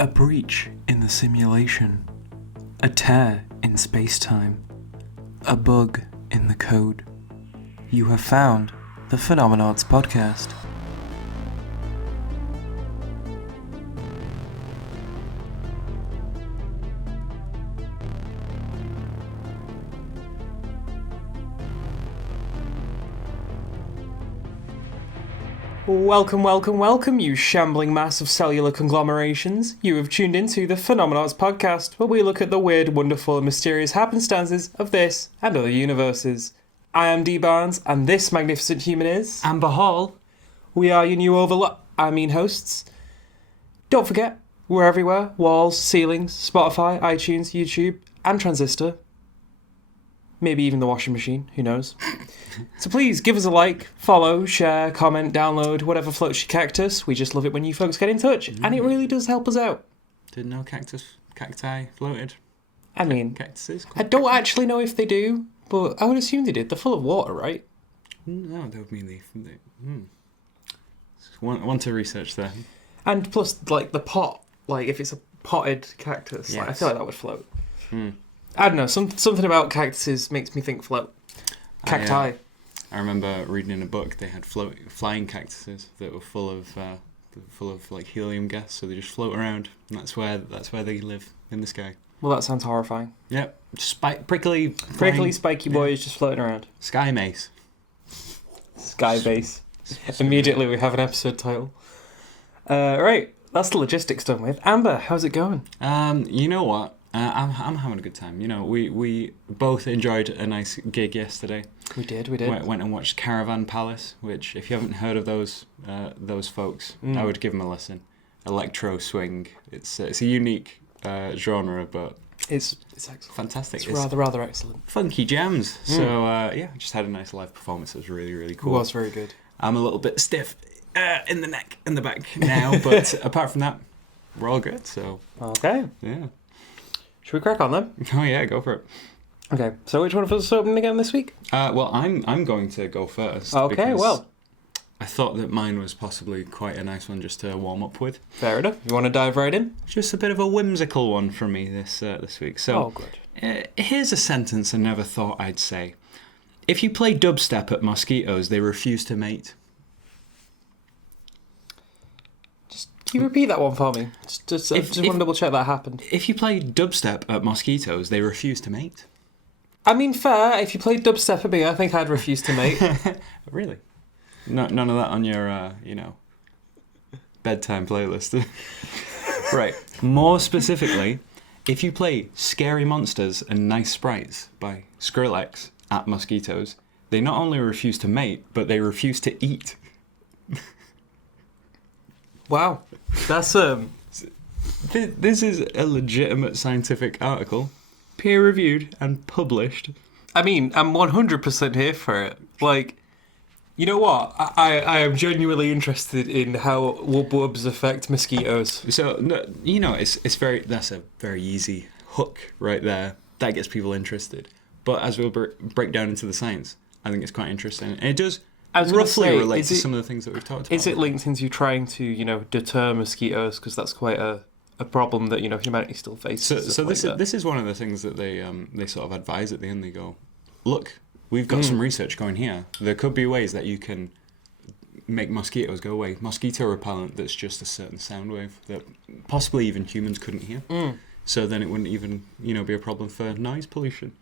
A breach in the simulation. A tear in space-time. A bug in the code. You have found the Phenomenauts podcast. Welcome, you shambling mass of cellular conglomerations. You have tuned into the Phenomenauts podcast, where we look at the weird, wonderful, and mysterious happenstances of this and other universes. I am D. Barnes, and this magnificent human is... Amber Hall. We are your new hosts. Don't forget, we're everywhere. Walls, ceilings, Spotify, iTunes, YouTube, and Transistor. Maybe even the washing machine, who knows. So please, give us a like, follow, share, comment, download, whatever floats your cactus. We just love it when you folks get in touch, and it really does help us out. Didn't know cacti floated. I mean, Cactuses? I don't actually know if they do, but I would assume they did. They're full of water, right? No, that would mean they want to research there. And plus, like, the pot, like, if it's a potted cactus, yes. Like, I feel like that would float. I don't know, something about cactuses makes me think float. Cacti. I remember reading in a book they had flying cactuses that were full of like helium gas, so they just float around, and that's where they live in the sky. Well, that sounds horrifying. Yep, prickly, spiky boys just floating around. Sky mace. Sky base. Immediately we have an episode title. Right, that's the logistics done with. Amber, how's it going? You know what? I'm having a good time. You know, we both enjoyed a nice gig yesterday. We did. Went and watched Caravan Palace, which, if you haven't heard of those folks, I would give them a listen. Electro swing. It's a unique genre, but it's excellent. Fantastic. It's rather excellent. Funky jams. So yeah, I just had a nice live performance. It was really, really cool. It was very good. I'm a little bit stiff in the neck and the back now, but apart from that, we're all good. So okay. Yeah. Should we crack on then? Oh yeah, go for it. Okay, so which one of us is opening again this week? Well, I'm going to go first. Okay, well. I thought that mine was possibly quite a nice one just to warm up with. Fair enough. You want to dive right in? Just a bit of a whimsical one from me this week. So, good. Here's a sentence I never thought I'd say. If you play dubstep at mosquitos, they refuse to mate. Can you repeat that one for me? Just want to double check that happened. If you play dubstep at mosquitos, they refuse to mate. I mean, fair. If you played dubstep at me, I think I'd refuse to mate. Really? None of that on your, bedtime playlist. Right. More specifically, if you play Scary Monsters and Nice Sprites by Skrillex at mosquitos, they not only refuse to mate, but they refuse to eat. Wow. That's This is a legitimate scientific article, peer-reviewed and published. I mean, I'm 100% here for it. Like, you know what? I am genuinely interested in how wub-wubs affect mosquitoes. So, that's a very easy hook right there. That gets people interested. But as we'll break down into the science, I think it's quite interesting. And it does roughly relate to some of the things that we've talked about. Is it linked into trying to, deter mosquitoes? Because that's quite a problem that, humanity still faces. So this is one of the things that they sort of advise at the end. They go, look, we've got some research going here. There could be ways that you can make mosquitoes go away. Mosquito repellent that's just a certain sound wave that possibly even humans couldn't hear. So then it wouldn't even, be a problem for noise pollution.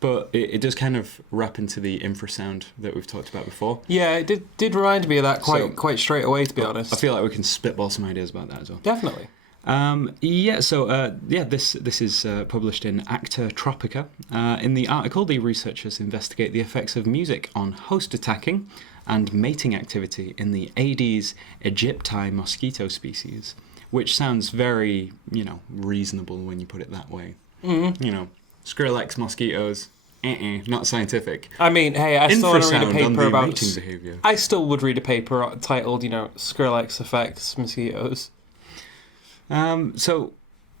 But it does kind of wrap into the infrasound that we've talked about before. Yeah, it did remind me of that quite straight away, to be honest. I feel like we can spitball some ideas about that as well. Definitely. This is published in Acta Tropica. In the article, the researchers investigate the effects of music on host attacking and mating activity in the Aedes aegypti mosquito species, which sounds very, reasonable when you put it that way. Skrillex mosquitoes, not scientific. I mean, hey, I still want to read a paper about mating behavior. I still would read a paper titled, Skrillex affects mosquitoes. So,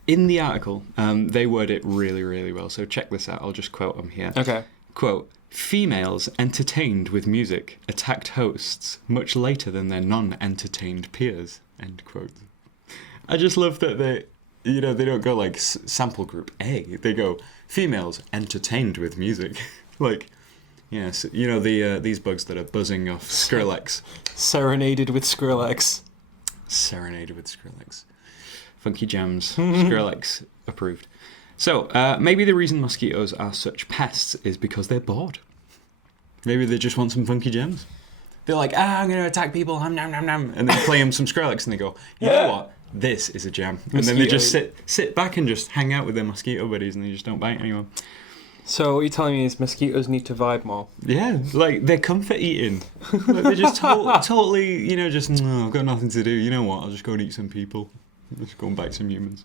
in the article, they word it really, really well. So check this out. I'll just quote them here. Okay. Quote, females entertained with music attacked hosts much later than their non-entertained peers, end quote. I just love that they don't go like sample group A. They go females entertained with music. Like, yes, these bugs that are buzzing off Skrillex. Serenaded with Skrillex. Serenaded with Skrillex. Funky jams. Skrillex approved. So, maybe the reason mosquitoes are such pests is because they're bored. Maybe they just want some funky jams. They're like, I'm going to attack people, nom, nom, nom. And then play them some Skrillex and they go, you know what? This is a jam. And then they just sit back and just hang out with their mosquito buddies and they just don't bite anyone. So what you're telling me is mosquitoes need to vibe more? Yeah, like they're comfort eating. Like, they're just totally, just, I've got nothing to do. You know what? I'll just go and eat some people. Just go and bite some humans.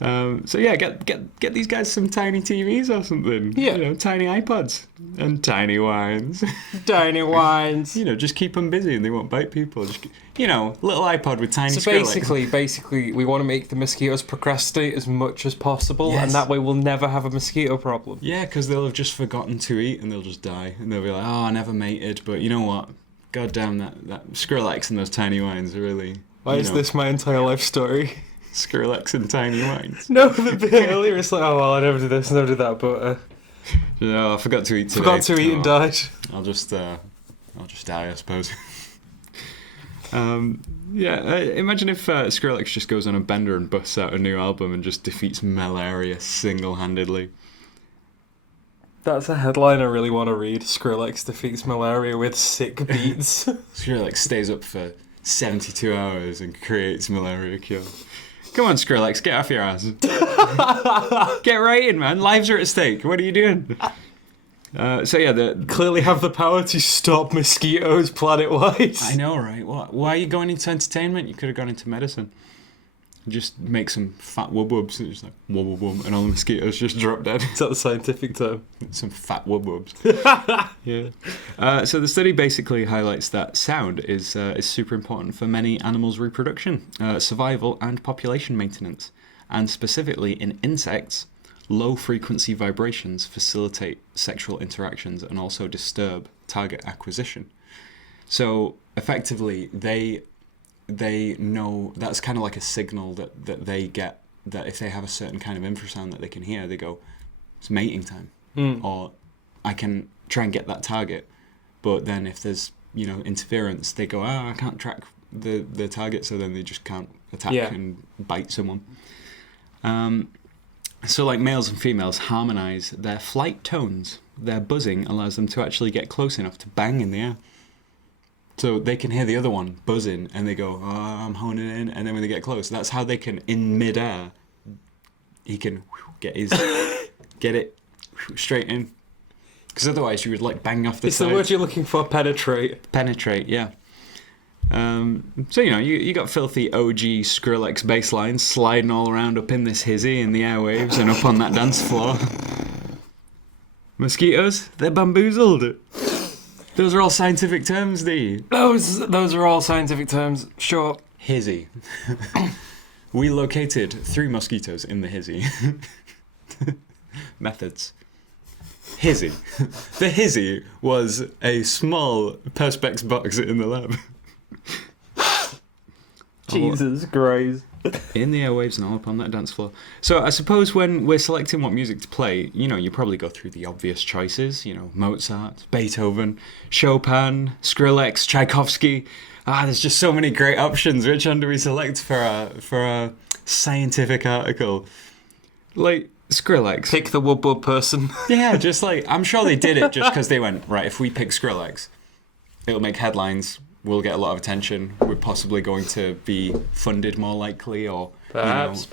So yeah, get these guys some tiny TVs or something. Yeah. Tiny iPods and tiny wines. Tiny wines. Just keep them busy and they won't bite people. Just, little iPod with tiny So basically, we want to make the mosquitoes procrastinate as much as possible, Yes. and that way we'll never have a mosquito problem. Yeah, because they'll have just forgotten to eat and they'll just die. And they'll be like, I never mated, but you know what? God damn, that Skrillex and those tiny wines are really... Why is this my entire life story? Skrillex and tiny wines. No, the bit earlier it's like, oh well, I never did this, never did that, but I forgot to eat today. forgot to eat and died. I'll just die, I suppose. Imagine if Skrillex just goes on a bender and busts out a new album and just defeats malaria single-handedly. That's a headline I really want to read. Skrillex defeats malaria with sick beats. Skrillex stays up for 72 hours and creates malaria cure. Come on, Skrillex, get off your ass. Get right in, man. Lives are at stake. What are you doing? Clearly have the power to stop mosquitoes planet-wide. I know, right? Why are you going into entertainment? You could have gone into medicine. Just make some fat wub-wubs and just like wub-wub-wub and all the mosquitoes just drop dead. Is that the scientific term? Some fat wub-wubs. Yeah. So the study basically highlights that sound is super important for many animals' reproduction, survival, and population maintenance. And specifically in insects, low-frequency vibrations facilitate sexual interactions and also disturb target acquisition. So effectively, they know that's kind of like a signal that they get, that if they have a certain kind of infrasound that they can hear, they go, it's mating time. Or I can try and get that target. But then if there's, interference, they go, I can't track the target, so then they just can't attack and bite someone. So like males and females harmonize their flight tones. Their buzzing allows them to actually get close enough to bang in the air. So they can hear the other one buzzing and they go, I'm honing in. And then when they get close, that's how they can, in midair, he can get it straight in. Because otherwise you would like bang off the side. It's the word you're looking for, penetrate. Penetrate, yeah. So, you got filthy OG Skrillex bass lines sliding all around up in this hizzy in the airwaves and up on that dance floor. Mosquitoes, they're bamboozled. Those are all scientific terms, D. Those are all scientific terms, sure. Hizzy. We located 3 mosquitoes in the hizzy. Methods. Hizzy. The hizzy was a small Perspex box in the lab. Jesus Christ. In the airwaves and all up on that dance floor. So I suppose when we're selecting what music to play, you probably go through the obvious choices. Mozart, Beethoven, Chopin, Skrillex, Tchaikovsky. There's just so many great options. Which one do we select for a scientific article? Like Skrillex. Pick the wub person. Yeah, just like, I'm sure they did it just because they went, right, if we pick Skrillex, it'll make headlines. We'll get a lot of attention. We're possibly going to be funded more likely, or perhaps.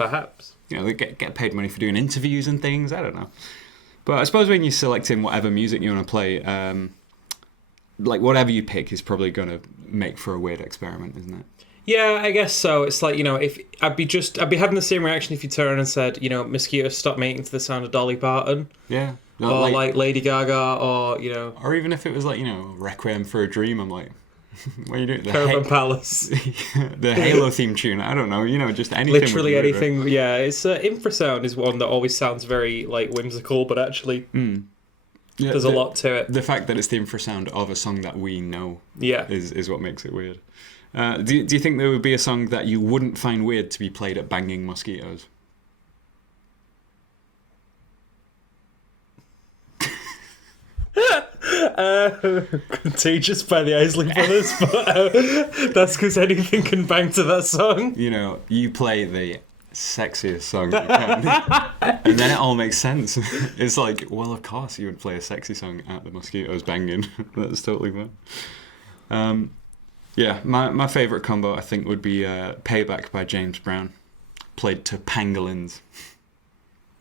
They get paid money for doing interviews and things. I don't know. But I suppose when you're selecting whatever music you want to play, like whatever you pick is probably going to make for a weird experiment, isn't it? Yeah, I guess so. It's like, if I'd be having the same reaction if you turned and said, mosquitoes stop mating to the sound of Dolly Parton. Yeah. Or like Lady Gaga, or or even if it was like Requiem for a Dream. I'm like, what are you doing? Caravan Palace. The Halo theme tune. I don't know. Just anything. Literally anything. Right? Yeah, it's infrasound is one that always sounds very like whimsical, but actually there's a lot to it. The fact that it's the infrasound of a song that we know, is what makes it weird. Do you think there would be a song that you wouldn't find weird to be played at banging mosquitoes? Contagious by the Isley Brothers, but that's because anything can bang to that song. You know, you play the sexiest song you can, and then it all makes sense. It's like, well, of course you would play a sexy song at the mosquitoes banging. That's totally fine. Yeah, my favourite combo I think would be Payback by James Brown, played to pangolins.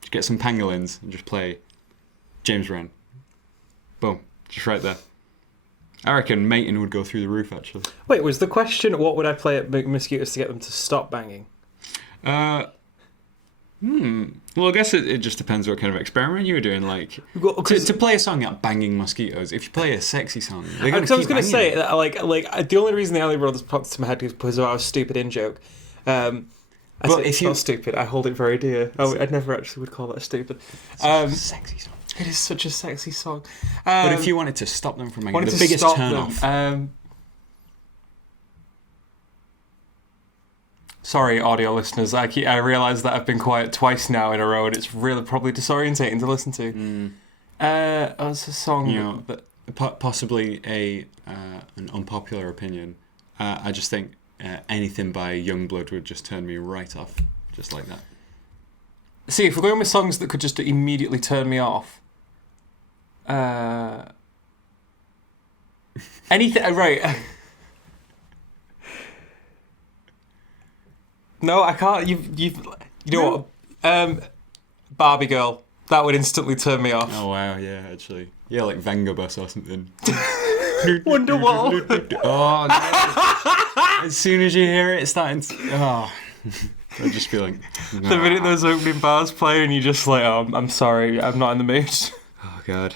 Just get some pangolins and just play James Brown. Boom, just right there. I reckon mating would go through the roof, actually. Wait, was the question what would I play at mosquitoes to get them to stop banging? Well, I guess it just depends what kind of experiment you were doing. Like, to play a song at banging mosquitoes, if you play a sexy song, they're going to keep I was going to say, it. that, like the only reason the Isley Brothers popped to my head is because of our stupid in-joke. But if you're stupid, I hold it very dear. Oh, I never actually would call that stupid. Sexy song. It is such a sexy song. But if you wanted to stop them from making the biggest turn-off... Sorry, audio listeners. I realise that I've been quiet twice now in a row, and it's really probably disorientating to listen to. It's a song... You know, but possibly an unpopular opinion. I just think anything by Youngblood would just turn me right off, just like that. See, if we're going with songs that could just immediately turn me off... anything... Right... No, I can't. You know what? Barbie Girl. That would instantly turn me off. Oh wow, yeah, actually, yeah, like Vengabus or something. Wonderwall. Oh, no. As soon as you hear it, it's starting. I'd just be like, nah. The minute those opening bars play, and you're just like, oh, I'm sorry, I'm not in the mood. Oh god.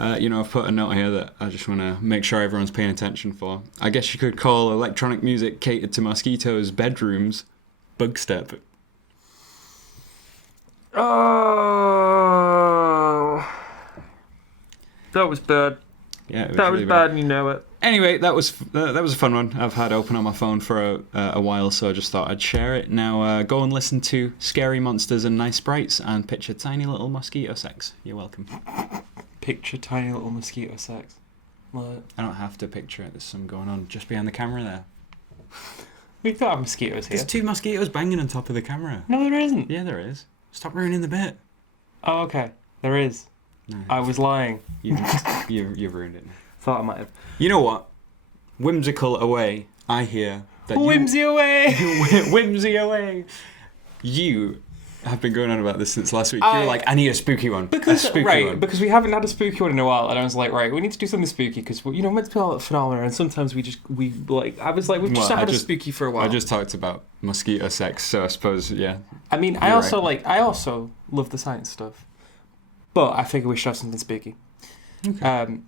I've put a note here that I just want to make sure everyone's paying attention for. I guess you could call electronic music catered to mosquitoes' bedrooms Bugstep. Oh, that was bad. Yeah, it was that really was bad, and you know it. Anyway, that was a fun one. I've had open on my phone for a while, so I just thought I'd share it. Now go and listen to Scary Monsters and Nice Sprites and picture tiny little mosquito sex. You're welcome. Picture tiny little mosquito sex. What? I don't have to picture it. There's some going on just behind the camera there. We've got mosquitoes here. There's two mosquitoes banging on top of the camera. No, there isn't. Yeah, there is. Stop ruining the bit. Oh, okay. There is. No. I was lying. You've ruined it. Thought I might have. You know what? Whimsical away. I hear that Whimsy away! Whimsy away! You have been going on about this since last week. You're like, I need a spooky one. Because we haven't had a spooky one in a while, and I was like, right, we need to do something spooky because we're meant to be all at Phenomenauts, and sometimes we've just not had a spooky for a while. I just talked about mosquito sex, so I suppose I mean, I also love the science stuff, but I figure we should have something spooky. Okay.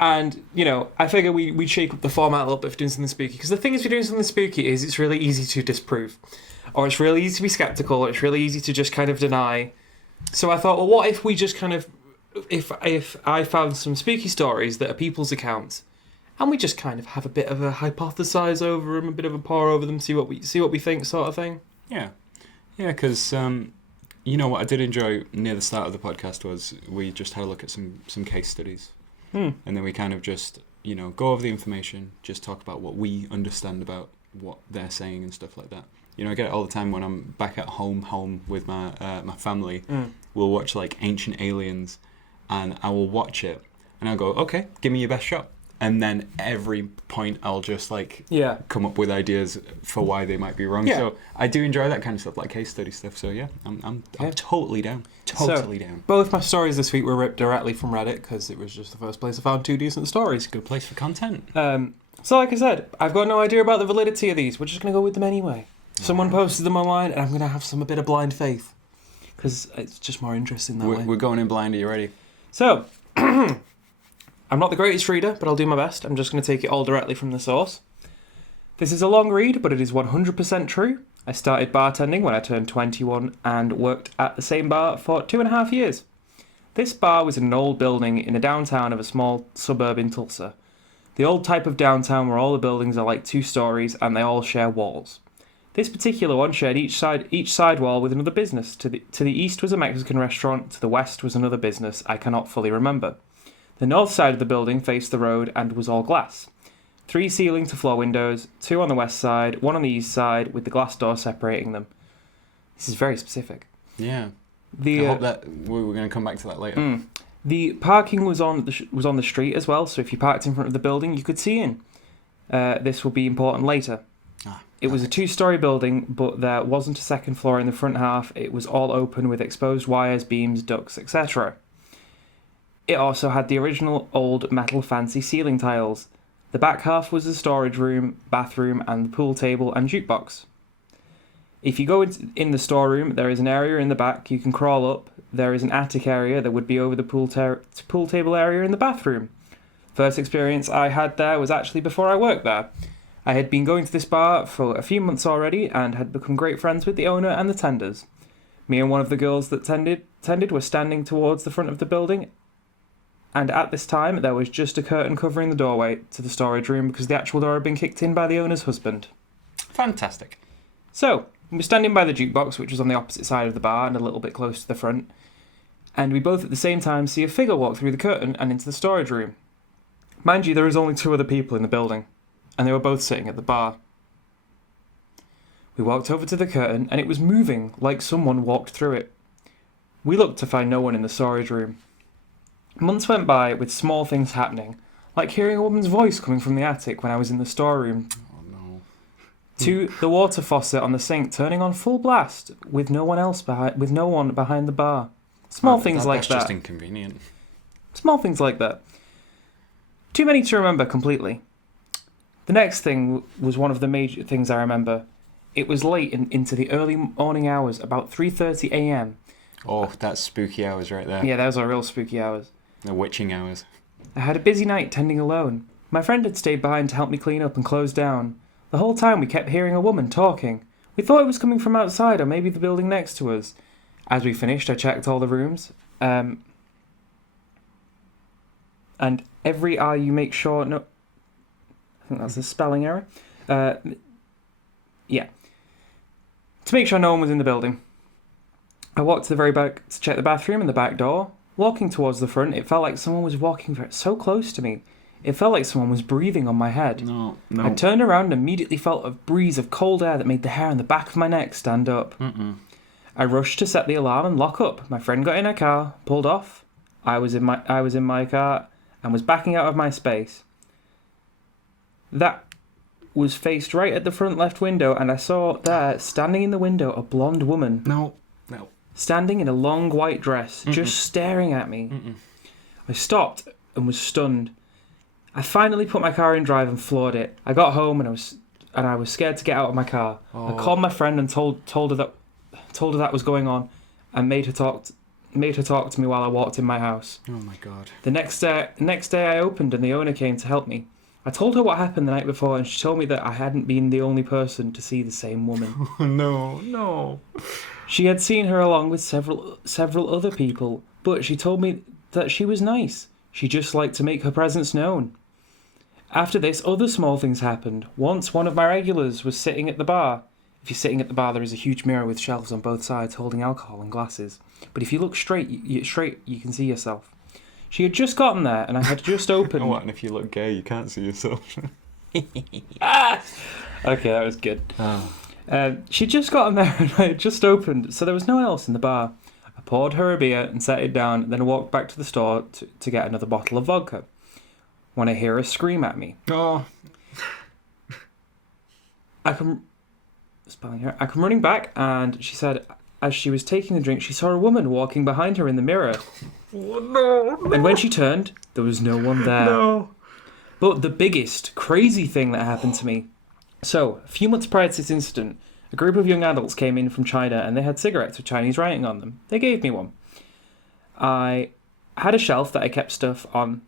And, I figure we'd shake up the format a little bit for doing something spooky. Because the thing is, for doing something spooky is it's really easy to disprove. Or it's really easy to be skeptical, or it's really easy to just kind of deny. So I thought, well, what if we just kind of... If I found some spooky stories that are people's accounts, and we just kind of have a bit of a hypothesize over them, a bit of a pore over them, see what we think sort of thing? Yeah. Yeah, because... what I did enjoy near the start of the podcast was we just had a look at some case studies. And then we kind of just, go over the information, just talk about what we understand about what they're saying and stuff like that. I get it all the time when I'm back at home with my family. We'll watch like Ancient Aliens, and I will watch it, and I'll go, okay, give me your best shot. And then every point I'll just come up with ideas for why they might be wrong. Yeah. So I do enjoy that kind of stuff, like case study stuff. So yeah, I'm totally down. Totally down. Both my stories this week were ripped directly from Reddit because it was just the first place I found two decent stories. Good place for content. So like I said, I've got no idea about the validity of these. We're just going to go with them anyway. Someone posted them online, and I'm going to have a bit of blind faith because it's just more interesting that way. We're going in blind. Are you ready? So... I'm not the greatest reader, but I'll do my best. I'm just going to take it all directly from the source. This is a long read, but it is 100% true. I started bartending when I turned 21 and worked at the same bar for 2.5 years. This bar was in an old building in a downtown of a small suburb in Tulsa. The old type of downtown where all the buildings are like 2 stories and they all share walls. This particular one shared each side wall with another business. To the east was a Mexican restaurant, to the west was another business I cannot fully remember. The north side of the building faced the road and was all glass. 3 ceiling to floor windows, 2 on the west side, 1 on the east side, with the glass door separating them. This is very specific. Yeah. The I hope that we're going to come back to that later. The parking was on the street as well, so if you parked in front of the building, you could see in. This will be important later. It was a 2-story building, but there wasn't a second floor in the front half. It was all open with exposed wires, beams, ducts, etc. It also had the original old metal fancy ceiling tiles. The back half was the storage room, bathroom, and the pool table and jukebox. If you go in the storeroom, there is an area in the back you can crawl up. There is an attic area that would be over the pool table area in the bathroom. First experience I had there was actually before I worked there. I had been going to this bar for a few months already and had become great friends with the owner and the tenders. Me and one of the girls that tended were standing towards the front of the building, and at this time there was just a curtain covering the doorway to the storage room because the actual door had been kicked in by the owner's husband. Fantastic. So, we were standing by the jukebox, which was on the opposite side of the bar and a little bit close to the front, and we both at the same time see a figure walk through the curtain and into the storage room. Mind you, there was only 2 other people in the building, and they were both sitting at the bar. We walked over to the curtain, and it was moving like someone walked through it. We looked to find no one in the storage room. Months went by with small things happening, like hearing a woman's voice coming from the attic when I was in the storeroom. Oh no. To the water faucet on the sink turning on full blast with no one behind the bar. Small things like that. That's just inconvenient. Small things like that. Too many to remember completely. The next thing was one of the major things I remember. It was late into the early morning hours, about 3:30 a.m. Oh, that's spooky hours right there. Yeah, those are real spooky hours. The witching hours. I had a busy night tending alone. My friend had stayed behind to help me clean up and close down. The whole time we kept hearing a woman talking. We thought it was coming from outside or maybe the building next to us. As we finished, I checked all the rooms. And every R you make sure... No, I think that's a spelling error. Yeah. To make sure no one was in the building. I walked to the very back to check the bathroom and the back door. Walking towards the front, it felt like someone was walking so close to me. It felt like someone was breathing on my head. No. I turned around and immediately felt a breeze of cold air that made the hair on the back of my neck stand up. I rushed to set the alarm and lock up. My friend got in her car, pulled off. I was in my car and was backing out of my space. That was faced right at the front left window, and I saw there, standing in the window, a blonde woman. No. Standing in a long white dress, just staring at me. I stopped and was stunned. I finally put my car in drive and floored it. I got home and I was scared to get out of my car. I called my friend and told her that was going on, and made her talk to me while I walked in my house. Oh my god. The next day I opened and the owner came to help me. I told her what happened the night before, and she told me that I hadn't been the only person to see the same woman. Oh no. She had seen her along with several other people, but she told me that she was nice. She just liked to make her presence known. After this, other small things happened. Once, one of my regulars was sitting at the bar. If you're sitting at the bar, there is a huge mirror with shelves on both sides holding alcohol and glasses. But if you look straight, you can see yourself. She had just gotten there, and I had just opened... What, and if you look gay, you can't see yourself? Okay, that was good. She'd just gotten there, and I had just opened, so there was no one else in the bar. I poured her a beer and set it down, then walked back to the store to get another bottle of vodka. When I hear her scream at me. Oh. I come running back, and she said, as she was taking the drink, she saw a woman walking behind her in the mirror. Oh, no. And when she turned, there was no one there. No. But the biggest, crazy thing that happened to me. So, a few months prior to this incident, a group of young adults came in from China, and they had cigarettes with Chinese writing on them. They gave me one. I had a shelf that I kept stuff on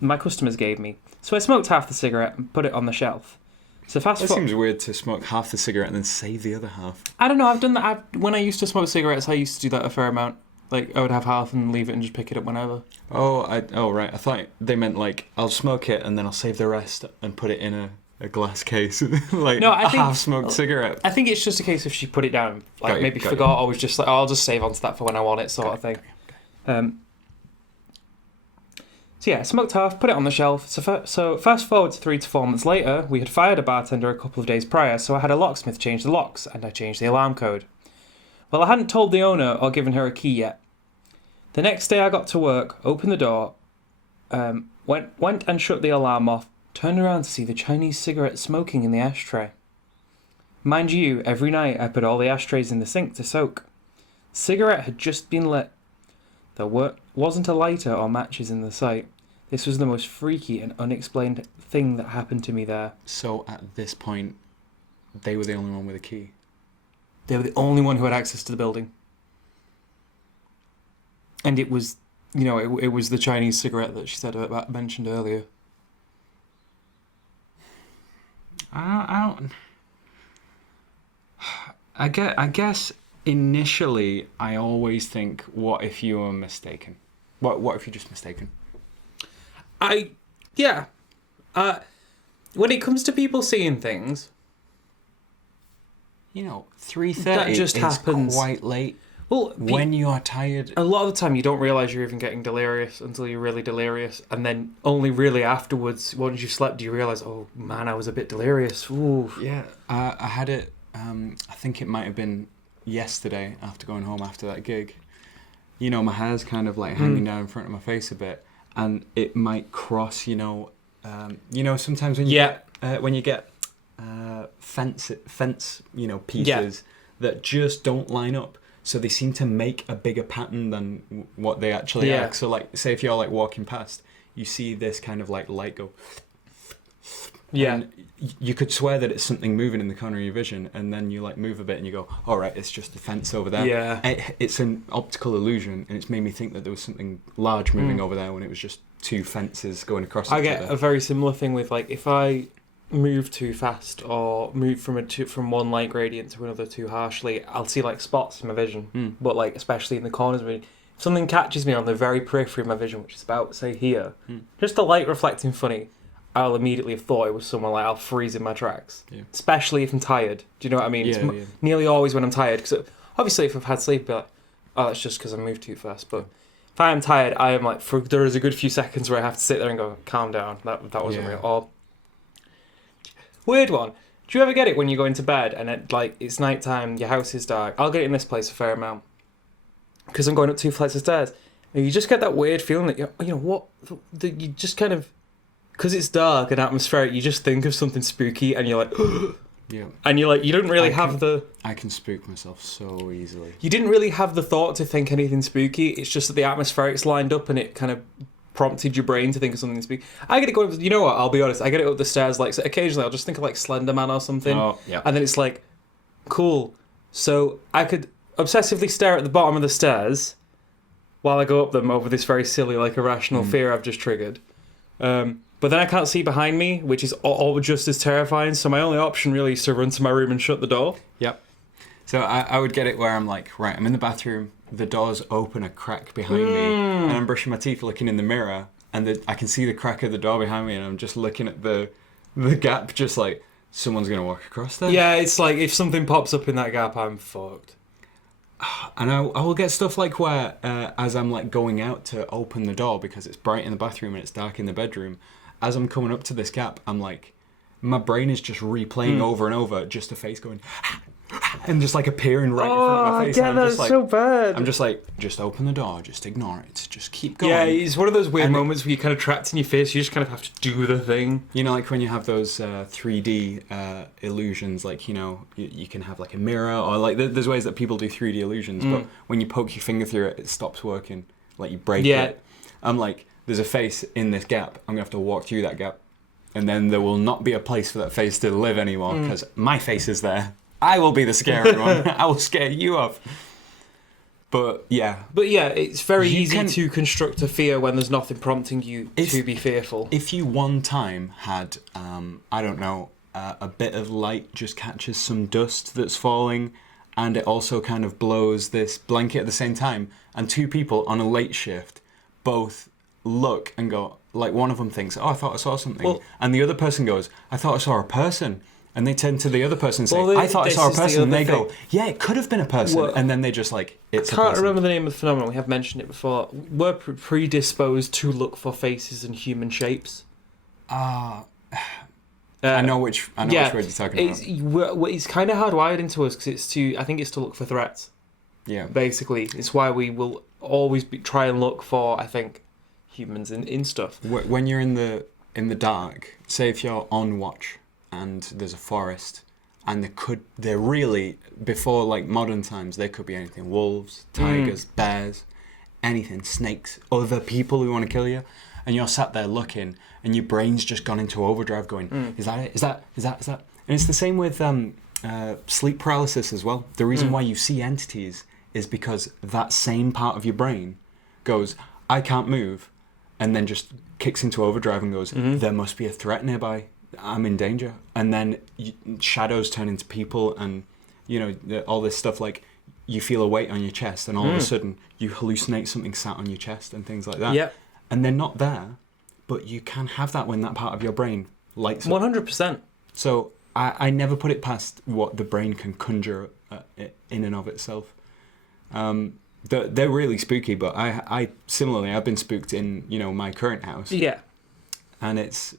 my customers gave me. So I smoked half the cigarette and put it on the shelf. So It seems weird to smoke half the cigarette and then save the other half. I don't know, I've done that. When I used to smoke cigarettes, I used to do that a fair amount. Like, I would have half and leave it and just pick it up whenever. Oh, right. I thought they meant like I'll smoke it and then I'll save the rest and put it in a glass case, like No, I a think- half-smoked cigarette. I think it's just a case if she put it down, like Got you, maybe got forgot, or was just like, oh, I'll just save onto that for when I want it, sort of thing. So yeah, smoked half, put it on the shelf. So fast forward to 3 to 4 months later, we had fired a bartender a couple of days prior, so I had a locksmith change the locks, and I changed the alarm code. Well, I hadn't told the owner or given her a key yet. The next day I got to work, opened the door, went and shut the alarm off, turned around to see the Chinese cigarette smoking in the ashtray. Mind you, every night I put all the ashtrays in the sink to soak. Cigarette had just been lit. There wasn't a lighter or matches in the sight. This was the most freaky and unexplained thing that happened to me there. So at this point, they were the only one with a key. They were the only one who had access to the building. And it was, it was the Chinese cigarette that she mentioned earlier. I guess initially I always think, what if you were mistaken? What if you're just mistaken? When it comes to people seeing things, 3:30 that just is happens. quite late. Well, When you are tired, a lot of the time you don't realise you're even getting delirious until you're really delirious, and then only really afterwards, once you've slept, do you realise, oh man, I was a bit delirious. Ooh. yeah, I had it. I think it might have been yesterday after going home after that gig. My hair's kind of like hanging down in front of my face a bit, and it might cross. Sometimes when you get fence pieces that just don't line up. So they seem to make a bigger pattern than what they actually are. So like, say if you're like walking past, you see this kind of like light go. Yeah. And you could swear that it's something moving in the corner of your vision, and then you like move a bit and you go, all right, it's just the fence over there. Yeah. It's an optical illusion, and it's made me think that there was something large moving over there when it was just 2 fences going across each other. I get a very similar thing with, like, if I move too fast or move from one light gradient to another too harshly, I'll see like spots in my vision. But like, especially in the corners of it, if something catches me on the very periphery of my vision, which is about, say, here, just the light reflecting funny, I'll immediately have thought it was someone. Like, I'll freeze in my tracks. Yeah. Especially if I'm tired. Do you know what I mean? Yeah, it's nearly always when I'm tired, because obviously if I've had sleep, I'll be like, oh, that's just because I moved too fast. But if I am tired, I am like, there is a good few seconds where I have to sit there and go, calm down, that wasn't real. Or weird one. Do you ever get it when you go into bed and it's nighttime, your house is dark? I'll get it in this place a fair amount because I'm going up 2 flights of stairs, and you just get that weird feeling that you just kind of, because it's dark and atmospheric, you just think of something spooky and you're like, yeah, and you're like, you don't really I can spook myself so easily. You didn't really have the thought to think anything spooky. It's just that the atmospheric's lined up and it kind of prompted your brain to think of something spooky. I get it going. You know what? I'll be honest. I get it up the stairs. Like, so occasionally, I'll just think of like Slender Man or something. Oh, yeah. And then it's like, cool. So I could obsessively stare at the bottom of the stairs while I go up them over this very silly, like, irrational fear I've just triggered. But then I can't see behind me, which is all just as terrifying. So my only option really is to run to my room and shut the door. Yep. So I would get it where I'm like, right, I'm in the bathroom, the door's open a crack behind me, and I'm brushing my teeth looking in the mirror, and I can see the crack of the door behind me, and I'm just looking at the gap, just like, someone's going to walk across there. Yeah, it's like, if something pops up in that gap, I'm fucked. And I will get stuff like where, as I'm like going out to open the door because it's bright in the bathroom and it's dark in the bedroom, as I'm coming up to this gap, I'm like, my brain is just replaying over and over just a face going, and just like appearing right in front of my face. Yeah, and I'm that's just like, so bad. I'm just like, just open the door, just ignore it, just keep going. Yeah, it's one of those weird moments where you're kind of trapped in your face. You just kind of have to do the thing. You know, like when you have those 3D illusions, like, you can have like a mirror, or like there's ways that people do 3D illusions, but when you poke your finger through it, it stops working. Like you break it. I'm like, there's a face in this gap. I'm gonna have to walk through that gap, and then there will not be a place for that face to live anymore because my face is there. I will be the scary one. I will scare you off. But yeah, it's very easy to construct a fear when there's nothing prompting you to be fearful. If you one time had, I don't know, a bit of light just catches some dust that's falling, and it also kind of blows this blanket at the same time. And two people on a late shift both look and go, like one of them thinks, oh, I thought I saw something. Well, and the other person goes, I thought I saw a person. And they turn to the other person and say, Well, I thought I this saw a is the person. And other they go, thing. yeah, it could have been a person. Well, and then they just like, it's a I can't person. remember the name of the phenomenon. We have mentioned it before. We're predisposed to look for faces and human shapes. I know which word you're talking about. It's kind of hardwired into us because I think it's to look for threats. Yeah. Basically, it's why we will always try and look for, I think, humans in stuff. When you're in the dark, say if you're on watch and there's a forest, and they're really, before like modern times, there could be anything: wolves, tigers, bears, anything, snakes, other people who want to kill you, and you're sat there looking, and your brain's just gone into overdrive, going, "Is that it? Is that? And it's the same with sleep paralysis as well. The reason why you see entities is because that same part of your brain goes, "I can't move," and then just kicks into overdrive and goes, "There must be a threat nearby. I'm in danger." And then shadows turn into people, and all this stuff, like you feel a weight on your chest, and all of a sudden you hallucinate something sat on your chest and things like that. Yep. And they're not there, but you can have that when that part of your brain lights up. 100%. So I never put it past what the brain can conjure in and of itself. They're really spooky, but I similarly, I've been spooked in my current house. Yeah. And it's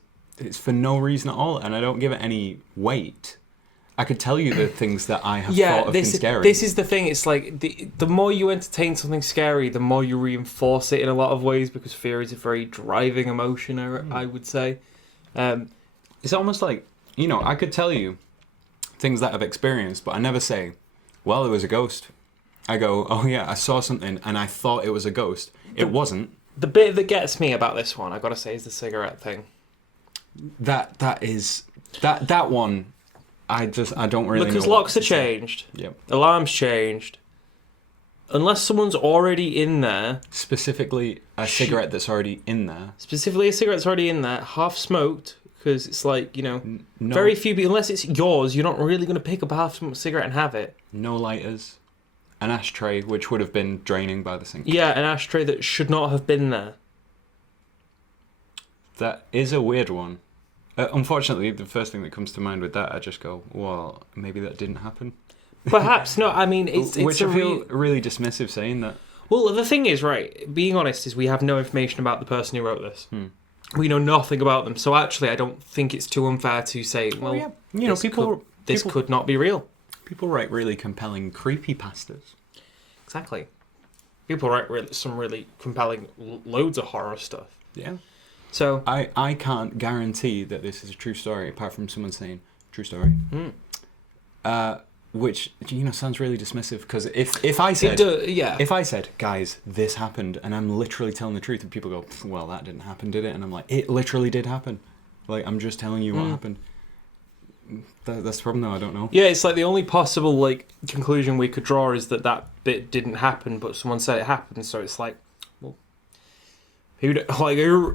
for no reason at all, and I don't give it any weight. I could tell you the things that I have thought have been scary. This is the thing. It's like the more you entertain something scary, the more you reinforce it in a lot of ways, because fear is a very driving emotion, I would say. It's almost like, I could tell you things that I've experienced, but I never say, well, it was a ghost. I go, oh yeah, I saw something and I thought it was a ghost. It wasn't. The bit that gets me about this one, I gotta say, is the cigarette thing. That one, I don't really know. Because locks are changed. Yep. Alarms changed. Unless someone's already in there. Specifically, a cigarette that's already in there. Specifically, a cigarette that's already in there, half smoked. Because it's like, No. very few people, unless it's yours, you're not really going to pick up a half smoked cigarette and have it. No lighters. An ashtray, which would have been draining by the sink. Yeah, an ashtray that should not have been there. That is a weird one. Unfortunately, the first thing that comes to mind with that, I just go, well, maybe that didn't happen. Perhaps not. I mean, it's which I feel really dismissive saying that. Well, the thing is, right, being honest, is we have no information about the person who wrote this. We know nothing about them. So actually, I don't think it's too unfair to say, well, yeah. this could not be real. People write really compelling creepypastas. Exactly. People write some really compelling, loads of horror stuff. Yeah. So I can't guarantee that this is a true story, apart from someone saying true story. Which sounds really dismissive, because if I said if I said, guys, this happened, and I'm literally telling the truth, and people go, well, that didn't happen, did it? And I'm like, it literally did happen. Like, I'm just telling you what happened. That's the problem, though. I don't know. Yeah, it's like the only possible conclusion we could draw is that bit didn't happen, but someone said it happened. So it's like, well, who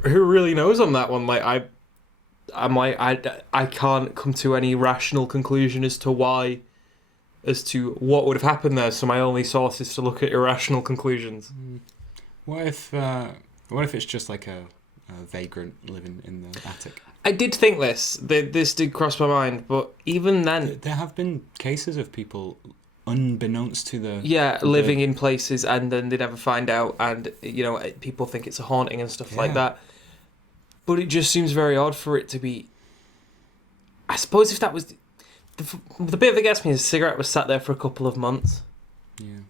really knows on that one? Like, I can't come to any rational conclusion as to what would have happened there. So my only source is to look at irrational conclusions. What if it's just like a vagrant living in the attic? I did think this did cross my mind, but even then, there have been cases of people, unbeknownst to the living in places and then they never find out, and people think it's a haunting and stuff like that. But it just seems very odd for it to be. I suppose if that was the bit that gets me is the cigarette was sat there for a couple of months. Yeah.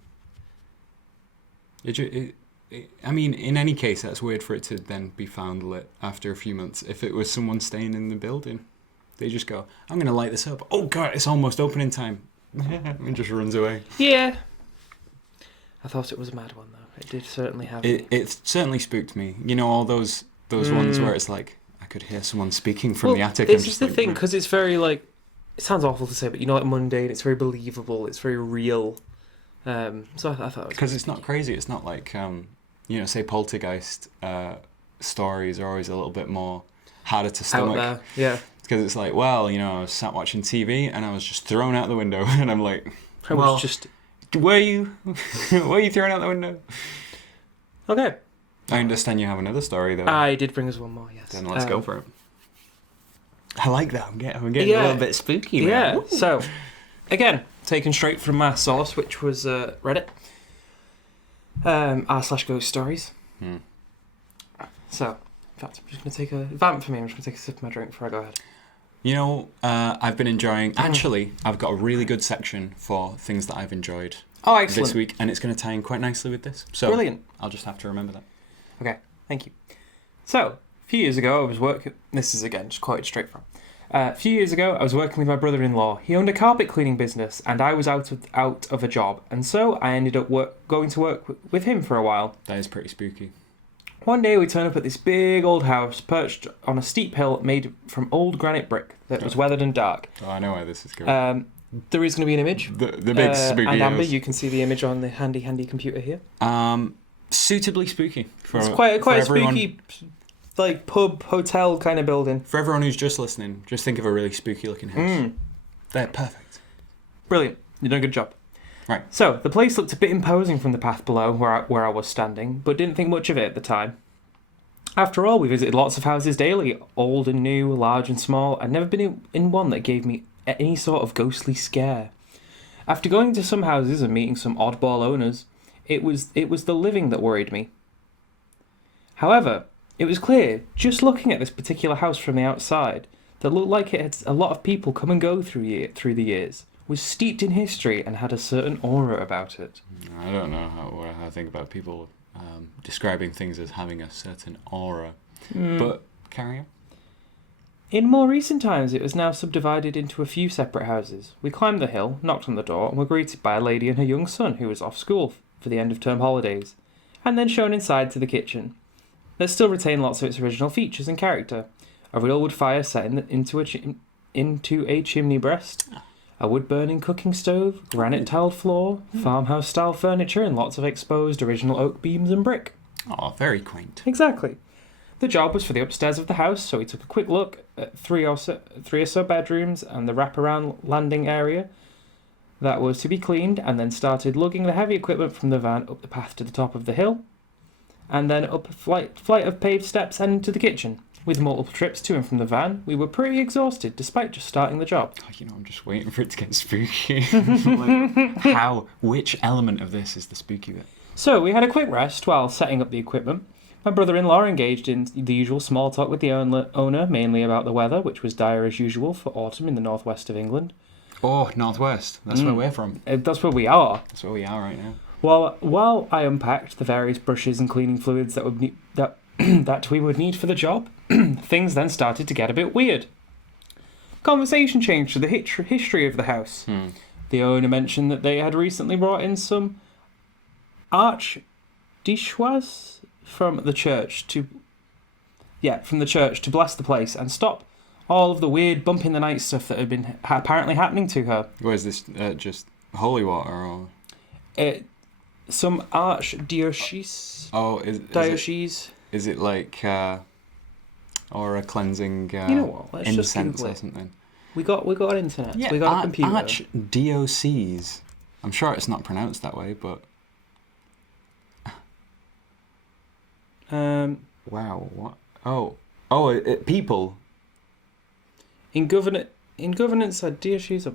I mean, in any case, that's weird for it to then be found lit after a few months. If it was someone staying in the building, they just go, I'm going to light this up. Oh, God, it's almost opening time. And just runs away. Yeah. I thought it was a mad one, though. It did certainly have It certainly spooked me. All those ones where it's like, I could hear someone speaking from the attic. This is the thing, because it's very, it sounds awful to say, but mundane. It's very believable. It's very real. So I thought it was... Because it's not crazy. It's not like... say poltergeist stories are always a little bit more harder to stomach. Out there, yeah. Because it's like, well, I was sat watching TV and I was just thrown out the window, and I'm like, I was just... Were you throwing out the window? Okay. I understand you have another story, though. I did bring us one more, yes. Then let's go for it. I like that. I'm getting a little bit spooky now. Yeah. So, again, taken straight from my source, which was Reddit. r/ghost stories. So, in fact, I'm just going to take a... Vamp for me. I'm just going to take a sip of my drink before I go ahead. You know, I've been enjoying... Actually, I've got a really good section for things that I've enjoyed this week, and it's going to tie in quite nicely with this. So Brilliant. I'll just have to remember that. Okay, thank you. So, a few years ago, I was working... This is, again, just quoted straight from... a few years ago, I was working with my brother-in-law. He owned a carpet cleaning business, and I was out of a job, and so I ended up going to work with him for a while. That is pretty spooky. One day we turned up at this big old house perched on a steep hill made from old granite brick that was weathered and dark. Oh, I know where this is going. There is going to be an image. The big spooky And Amber, hills. you can see the image on the handy computer here. Suitably spooky. It's quite a spooky, like, pub, hotel kind of building. For everyone who's just listening, just think of a really spooky looking house. They're perfect. Brilliant. You've done a good job. Right. So, the place looked a bit imposing from the path below where I was standing, but didn't think much of it at the time. After all, we visited lots of houses daily, old and new, large and small. I'd never been in one that gave me any sort of ghostly scare. After going to some houses and meeting some oddball owners, it was the living that worried me. However, it was clear, just looking at this particular house from the outside, that looked like it had a lot of people come and go through the years, was steeped in history and had a certain aura about it. I don't know how I think about people describing things as having a certain aura. But carry on. In more recent times, it was now subdivided into a few separate houses. We climbed the hill, knocked on the door, and were greeted by a lady and her young son who was off school for the end-of-term holidays, and then shown inside to the kitchen. That still retained lots of its original features and character. A real wood fire set into a chimney breast, a wood-burning cooking stove, granite-tiled floor, farmhouse-style furniture, and lots of exposed original oak beams and brick. Oh, very quaint. Exactly. The job was for the upstairs of the house, so we took a quick look at three or so bedrooms and the wraparound landing area that was to be cleaned, and then started lugging the heavy equipment from the van up the path to the top of the hill, and then up a flight of paved steps and into the kitchen. With multiple trips to and from the van, we were pretty exhausted, despite just starting the job. Oh, I'm just waiting for it to get spooky. Which element of this is the spooky bit? So, we had a quick rest while setting up the equipment. My brother-in-law engaged in the usual small talk with the owner, mainly about the weather, which was dire as usual for autumn in the northwest of England. Oh, northwest. That's where we're from. That's where we are. That's where we are right now. While I unpacked the various brushes and cleaning fluids that we would need for the job, things then started to get a bit weird. Conversation changed to the history of the house. The owner mentioned that they had recently brought in some archdichois from the church to bless the place and stop all of the weird bump in the night stuff that had been apparently happening to her. Was this just holy water or? Some archdiocese. Oh, diocese. Is it like or a cleansing you know what? Let's just incense Google or it. something? We got internet. Yeah, we got a computer. Archdiocese. I'm sure it's not pronounced that way, but wow, what? People. In governance, a diocese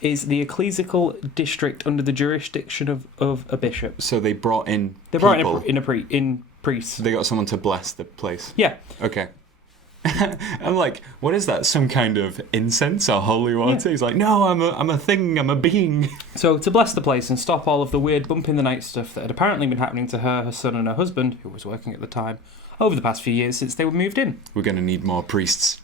is the ecclesiastical district under the jurisdiction of a bishop. So they brought in. They brought in priests. They got someone to bless the place. Yeah. Okay. I'm like, what is that? Some kind of incense or holy water? Yeah. He's like, no, I'm a thing. I'm a being. So to bless the place and stop all of the weird bump in the night stuff that had apparently been happening to her son, and her husband, who was working at the time, over the past few years since they were moved in. We're going to need more priests.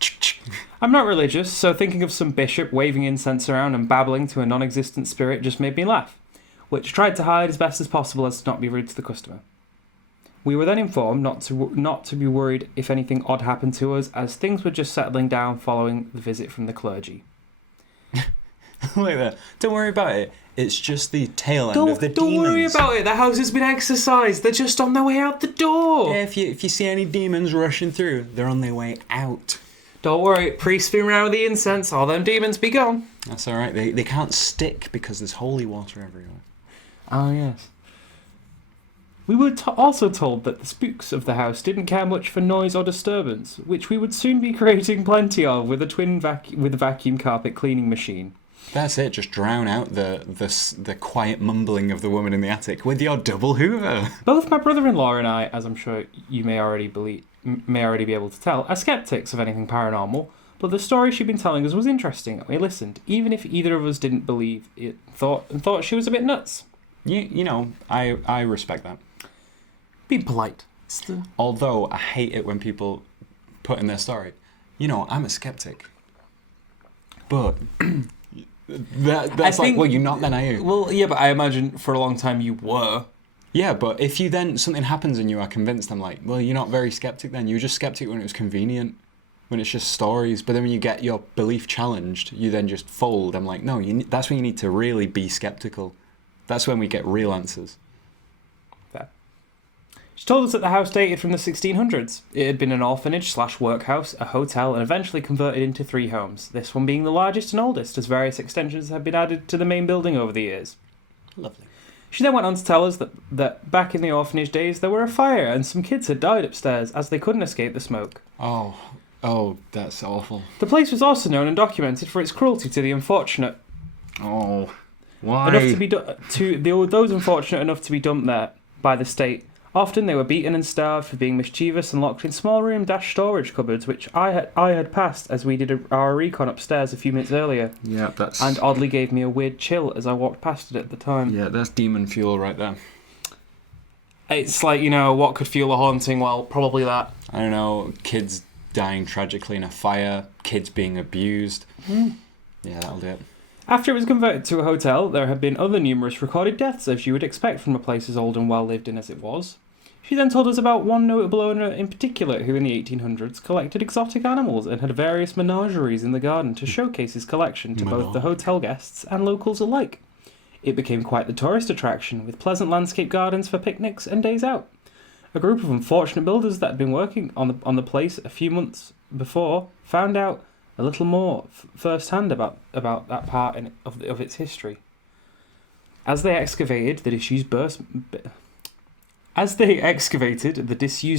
I'm not religious, so thinking of some bishop waving incense around and babbling to a non-existent spirit just made me laugh, which I tried to hide as best as possible as to not be rude to the customer. We were then informed not to be worried if anything odd happened to us, as things were just settling down following the visit from the clergy. Like that. Don't worry about it. It's just the tail end of the demons. Don't worry about it. The house has been exorcised. They're just on their way out the door. Yeah, if you see any demons rushing through, they're on their way out. Don't worry. Priests been around with the incense. All them demons be gone. That's all right. They can't stick because there's holy water everywhere. Oh, yes. We were also told that the spooks of the house didn't care much for noise or disturbance, which we would soon be creating plenty of with a vacuum carpet cleaning machine. That's it. Just drown out the quiet mumbling of the woman in the attic with your double Hoover. Both my brother-in-law and I, as I'm sure you may already be able to tell, are skeptics of anything paranormal. But the story she'd been telling us was interesting, and we listened, even if either of us didn't believe it. Thought she was a bit nuts. You know, I respect that. Be polite. Although I hate it when people put in their story, you know, I'm a skeptic. But that's like, well, you're not then, are you? Well, yeah, but I imagine for a long time you were. Yeah, but if you then, something happens and you are convinced, I'm like, well, you're not very skeptic then. You were just skeptic when it was convenient, when it's just stories. But then when you get your belief challenged, you then just fold. I'm like, no, that's when you need to really be skeptical. That's when we get real answers. Fair. She told us that the house dated from the 1600s. It had been an orphanage/workhouse, a hotel, and eventually converted into 3 homes, this one being the largest and oldest, as various extensions have been added to the main building over the years. Lovely. She then went on to tell us that back in the orphanage days there were a fire and some kids had died upstairs as they couldn't escape the smoke. Oh, that's awful. The place was also known and documented for its cruelty to the unfortunate. Oh, why? Enough to be those unfortunate enough to be dumped there by the state. Often they were beaten and starved for being mischievous and locked in small room-storage cupboards, which I had passed as we did our recon upstairs a few minutes earlier. Yeah, that's... And oddly gave me a weird chill as I walked past it at the time. Yeah, that's demon fuel right there. It's like, you know, what could fuel a haunting? Well, probably that. I don't know, kids dying tragically in a fire, kids being abused. Yeah, that'll do it. After it was converted to a hotel, there had been other numerous recorded deaths, as you would expect from a place as old and well lived in as it was. She then told us about one notable owner in particular who in the 1800s collected exotic animals and had various menageries in the garden to showcase his collection to both the hotel guests and locals alike. It became quite the tourist attraction, with pleasant landscape gardens for picnics and days out. A group of unfortunate builders that had been working on the place a few months before found out a little more firsthand about that part of its history. As they excavated the disused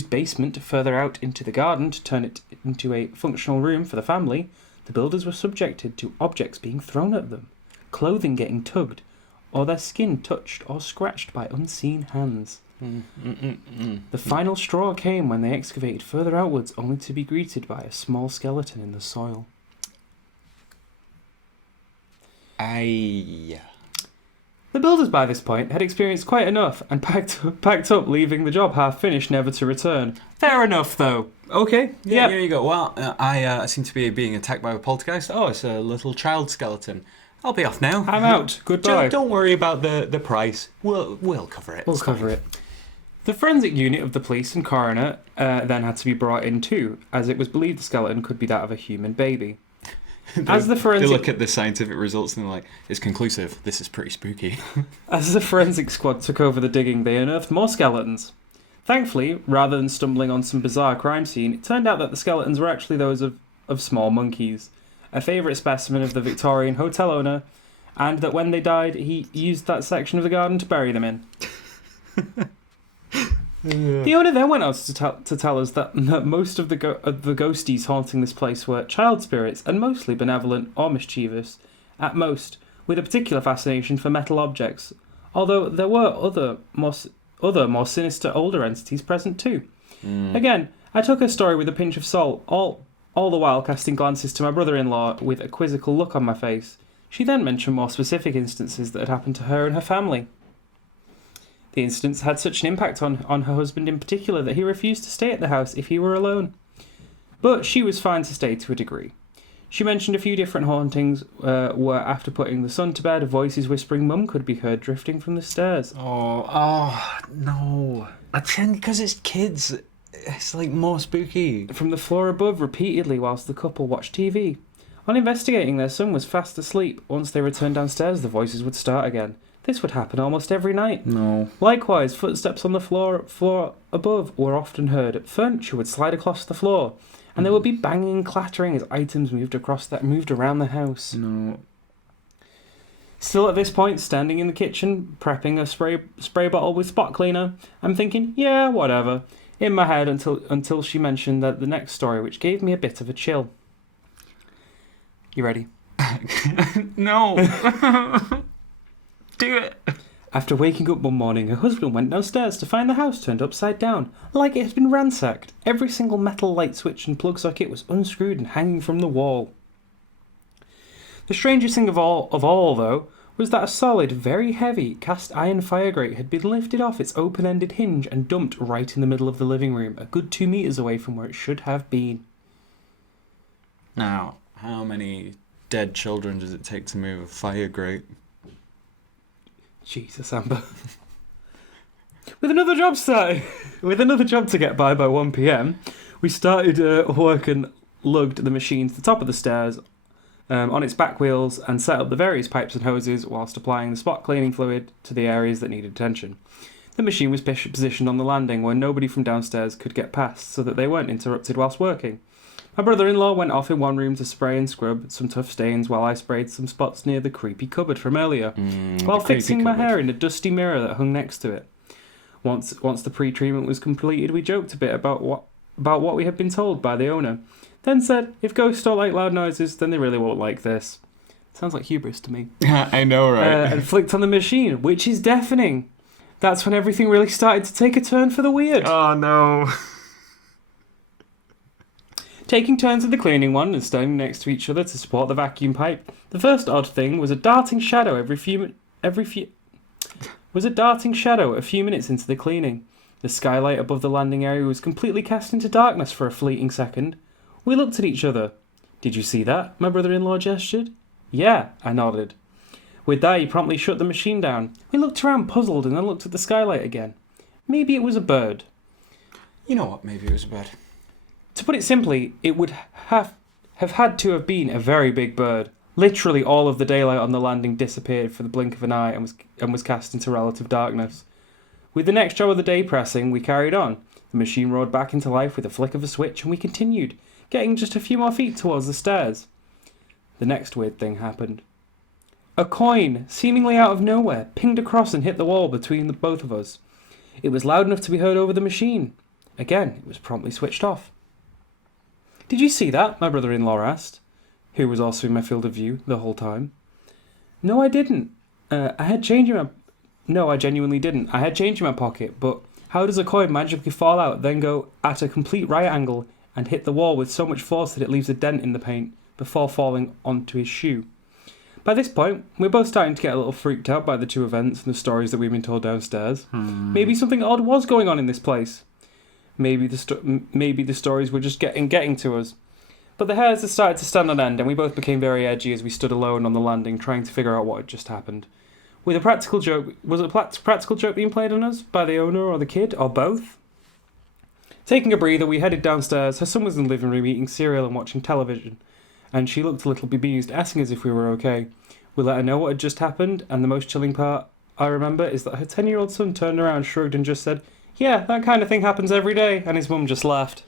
basement further out into the garden to turn it into a functional room for the family, the builders were subjected to objects being thrown at them, clothing getting tugged, or their skin touched or scratched by unseen hands. The final straw came when they excavated further outwards, only to be greeted by a small skeleton in the soil. The builders by this point had experienced quite enough and packed up, leaving the job half finished, never to return. Fair enough, though. Okay, yeah. Here you go. Well, I seem to be being attacked by a poltergeist. Oh, it's a little child skeleton. I'll be off now. I'm out. Goodbye. Don't worry about the price. We'll cover it. We'll cover it. The forensic unit of the police and coroner then had to be brought in too, as it was believed the skeleton could be that of a human baby. They look at the scientific results and they're like, it's conclusive. This is pretty spooky. As the forensic squad took over the digging, they unearthed more skeletons. Thankfully, rather than stumbling on some bizarre crime scene, it turned out that the skeletons were actually those of small monkeys, a favourite specimen of the Victorian hotel owner, and that when they died, he used that section of the garden to bury them in. The owner then went on to tell us that most of the ghosties haunting this place were child spirits and mostly benevolent or mischievous, at most, with a particular fascination for metal objects, although there were other more sinister older entities present too. Again, I took her story with a pinch of salt, all the while casting glances to my brother-in-law with a quizzical look on my face. She then mentioned more specific instances that had happened to her and her family. The incidents had such an impact on her husband in particular that he refused to stay at the house if he were alone. But she was fine to stay to a degree. She mentioned a few different hauntings where after putting the son to bed, voices whispering mum could be heard drifting from the stairs. Oh no. I think because it's kids, it's like more spooky. From the floor above repeatedly whilst the couple watched TV. On investigating, their son was fast asleep. Once they returned downstairs, the voices would start again. This would happen almost every night. No. Likewise, footsteps on the floor above were often heard. Furniture would slide across the floor, and there would be banging and clattering as items moved around the house. No. Still at this point, standing in the kitchen, prepping a spray bottle with spot cleaner, I'm thinking, yeah, whatever, in my head until she mentioned the next story, which gave me a bit of a chill. You ready? No. Do it. After waking up one morning, her husband went downstairs to find the house turned upside down, like it had been ransacked. Every single metal light switch and plug socket was unscrewed and hanging from the wall. The strangest thing of all, though, was that a solid, very heavy cast iron fire grate had been lifted off its open-ended hinge and dumped right in the middle of the living room, a good 2 meters away from where it should have been. Now, how many dead children does it take to move a fire grate? Jesus, Amber. With another job to get by 1 p.m, we started work and lugged the machine to the top of the stairs on its back wheels and set up the various pipes and hoses whilst applying the spot cleaning fluid to the areas that needed attention. The machine was positioned on the landing where nobody from downstairs could get past so that they weren't interrupted whilst working. My brother-in-law went off in one room to spray and scrub some tough stains while I sprayed some spots near the creepy cupboard from earlier, while fixing my hair in a dusty mirror that hung next to it. Once the pre-treatment was completed, we joked a bit about what we had been told by the owner, then said, if ghosts don't like loud noises, then they really won't like this. Sounds like hubris to me. I know, right? And flicked on the machine, which is deafening. That's when everything really started to take a turn for the weird. Oh, no. Taking turns with the cleaning one and standing next to each other to support the vacuum pipe, the first odd thing was a darting shadow a few minutes into the cleaning. The skylight above the landing area was completely cast into darkness for a fleeting second. We looked at each other. Did you see that? My brother-in-law gestured. Yeah, I nodded. With that, he promptly shut the machine down. We looked around puzzled and then looked at the skylight again. Maybe it was a bird. You know what? Maybe it was a bird. To put it simply, it would have had to have been a very big bird. Literally all of the daylight on the landing disappeared for the blink of an eye and was cast into relative darkness. With the next job of the day pressing, we carried on. The machine roared back into life with a flick of a switch and we continued, getting just a few more feet towards the stairs. The next weird thing happened. A coin, seemingly out of nowhere, pinged across and hit the wall between the both of us. It was loud enough to be heard over the machine. Again, it was promptly switched off. Did you see that? My brother-in-law asked, who was also in my field of view the whole time. No, I didn't. I genuinely didn't. I had change in my pocket, but how does a coin magically fall out, then go at a complete right angle and hit the wall with so much force that it leaves a dent in the paint before falling onto his shoe? By this point, we're both starting to get a little freaked out by the two events and the stories that we've been told downstairs. Maybe something odd was going on in this place. Maybe the stories were just getting to us. But the hairs had started to stand on end, and we both became very edgy as we stood alone on the landing trying to figure out what had just happened. Was it a practical joke being played on us by the owner or the kid, or both? Taking a breather, we headed downstairs. Her son was in the living room eating cereal and watching television, and she looked a little bemused, asking us if we were okay. We let her know what had just happened, and the most chilling part I remember is that her 10-year-old son turned around, shrugged, and just said, "Yeah, that kind of thing happens every day," and his mum just laughed.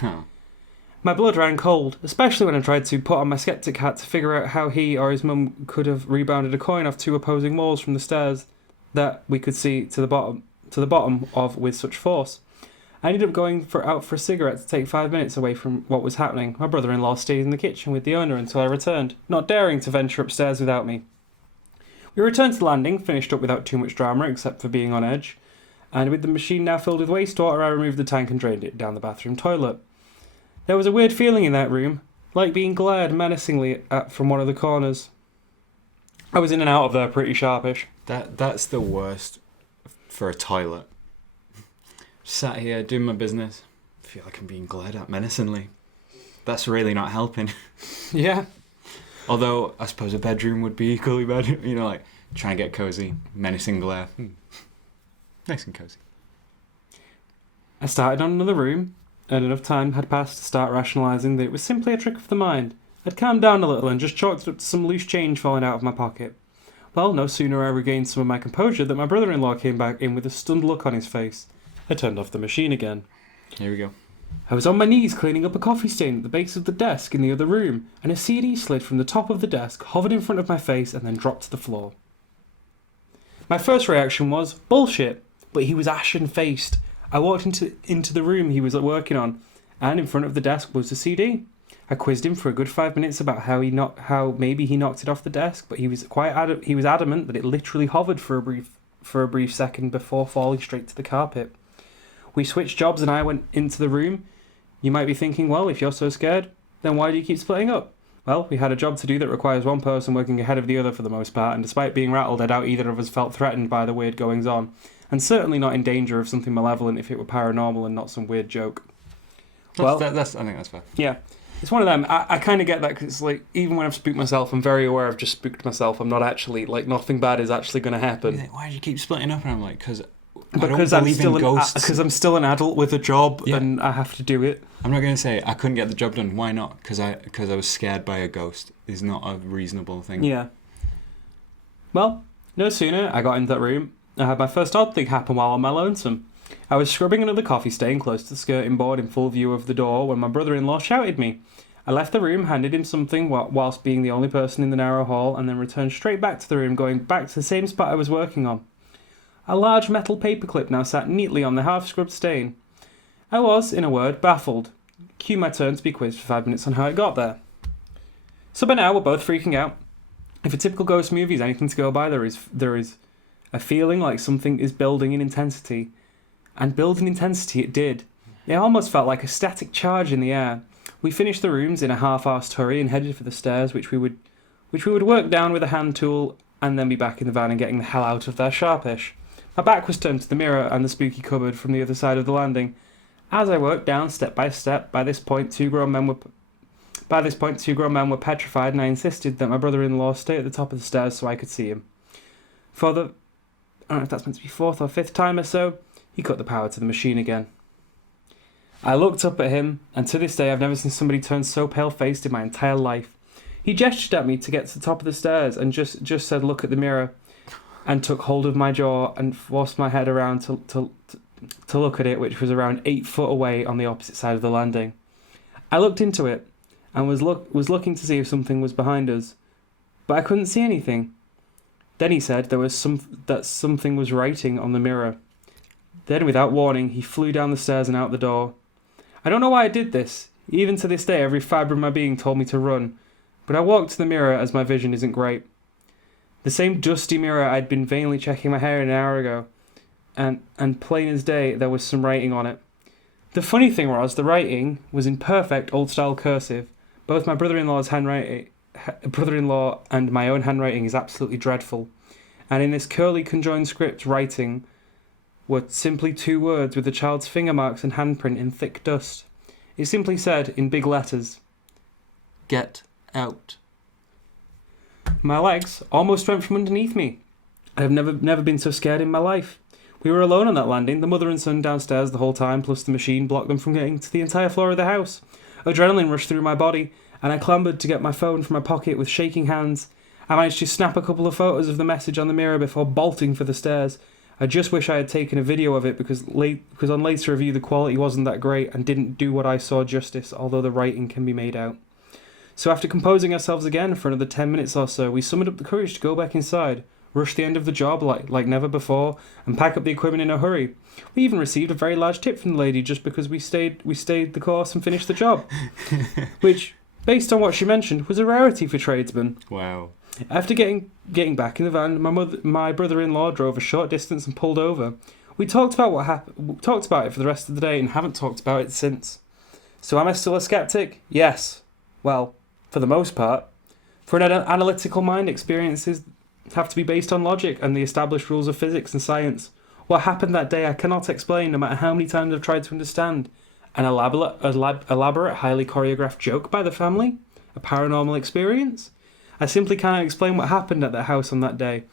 Huh. My blood ran cold, especially when I tried to put on my skeptic hat to figure out how he or his mum could have rebounded a coin off two opposing walls from the stairs that we could see to the bottom of with such force. I ended up going out for a cigarette to take 5 minutes away from what was happening. My brother-in-law stayed in the kitchen with the owner until I returned, not daring to venture upstairs without me. We returned to the landing, finished up without too much drama except for being on edge, and with the machine now filled with wastewater, I removed the tank and drained it down the bathroom toilet. There was a weird feeling in that room, like being glared menacingly at from one of the corners. I was in and out of there pretty sharpish. That's the worst for a toilet. Sat here doing my business. Feel like I'm being glared at menacingly. That's really not helping. Yeah. Although I suppose a bedroom would be equally bad. You know, like trying to get cozy, menacing glare. Nice and cozy. I started on another room, and enough time had passed to start rationalising that it was simply a trick of the mind. I'd calmed down a little and just chalked it up to some loose change falling out of my pocket. Well, no sooner I regained some of my composure than my brother-in-law came back in with a stunned look on his face. I turned off the machine again. Here we go. I was on my knees cleaning up a coffee stain at the base of the desk in the other room, and a CD slid from the top of the desk, hovered in front of my face, and then dropped to the floor. My first reaction was, bullshit, but he was ashen-faced. I walked into the room he was working on, and in front of the desk was the CD. I quizzed him for a good 5 minutes about how maybe he knocked it off the desk, but he was adamant that it literally hovered for a brief second before falling straight to the carpet. We switched jobs and I went into the room. You might be thinking, well, if you're so scared, then why do you keep splitting up? Well, we had a job to do that requires one person working ahead of the other for the most part, and despite being rattled, I doubt either of us felt threatened by the weird goings-on, and certainly not in danger of something malevolent if it were paranormal and not some weird joke. I think that's fair. Yeah. It's one of them. I kind of get that, because it's like, even when I've spooked myself, I'm very aware I've just spooked myself. I'm not actually, like, nothing bad is actually going to happen. Why do you keep splitting up? And I'm like, because I'm still an adult with a job, and I have to do it. I'm not going to say I couldn't get the job done. Why not? Because I was scared by a ghost is not a reasonable thing. Yeah. Well, no sooner I got into that room, I had my first odd thing happen while on my lonesome. I was scrubbing another coffee stain close to the skirting board in full view of the door when my brother-in-law shouted me. I left the room, handed him something whilst being the only person in the narrow hall, and then returned straight back to the room, going back to the same spot I was working on. A large metal paperclip now sat neatly on the half-scrubbed stain. I was, in a word, baffled. Cue my turn to be quizzed for 5 minutes on how it got there. So by now we're both freaking out. If a typical ghost movie is anything to go by, there is a feeling like something is building in intensity. And building intensity it did. It almost felt like a static charge in the air. We finished the rooms in a half-arsed hurry and headed for the stairs, which we would work down with a hand tool and then be back in the van and getting the hell out of there sharpish. My back was turned to the mirror and the spooky cupboard from the other side of the landing. As I worked down step by step, by this point two grown men were petrified, and I insisted that my brother-in-law stay at the top of the stairs so I could see him. For the, I don't know if that's meant to be 4th or 5th time or so, he cut the power to the machine again. I looked up at him, and to this day I've never seen somebody turn so pale-faced in my entire life. He gestured at me to get to the top of the stairs and just said, "Look at the mirror," and took hold of my jaw and forced my head around to look at it, which was around 8 foot away on the opposite side of the landing. I looked into it and was looking to see if something was behind us, but I couldn't see anything. Then he said that something was writing on the mirror. Then, without warning, he flew down the stairs and out the door. I don't know why I did this. Even to this day, every fibre of my being told me to run, but I walked to the mirror as my vision isn't great. The same dusty mirror I'd been vainly checking my hair an hour ago, and plain as day, there was some writing on it. The funny thing was, the writing was in perfect old-style cursive. Both my brother-in-law and my own handwriting is absolutely dreadful, and in this curly conjoined script writing were simply 2 words with the child's finger marks and handprint in thick dust. It simply said, in big letters, "Get out." My legs almost went from underneath me. I have never been so scared in my life. We were alone on that landing, the mother and son downstairs the whole time, plus the machine blocked them from getting to the entire floor of the house. Adrenaline rushed through my body, and I clambered to get my phone from my pocket with shaking hands. I managed to snap a couple of photos of the message on the mirror before bolting for the stairs. I just wish I had taken a video of it because on later review the quality wasn't that great and didn't do what I saw justice, although the writing can be made out. So after composing ourselves again for another 10 minutes or so, we summoned up the courage to go back inside, rush the end of the job like never before, and pack up the equipment in a hurry. We even received a very large tip from the lady just because we stayed the course and finished the job, which, based on what she mentioned, was a rarity for tradesmen. Wow. After getting back in the van, my brother-in-law drove a short distance and pulled over. We talked about what happened. Talked about it for the rest of the day and haven't talked about it since. So am I still a skeptic? Yes. Well, for the most part. For an analytical mind, experiences have to be based on logic and the established rules of physics and science. What happened that day I cannot explain, no matter how many times I've tried to understand. An elaborate, highly choreographed joke by the family? A paranormal experience? I simply cannot explain what happened at the house on that day.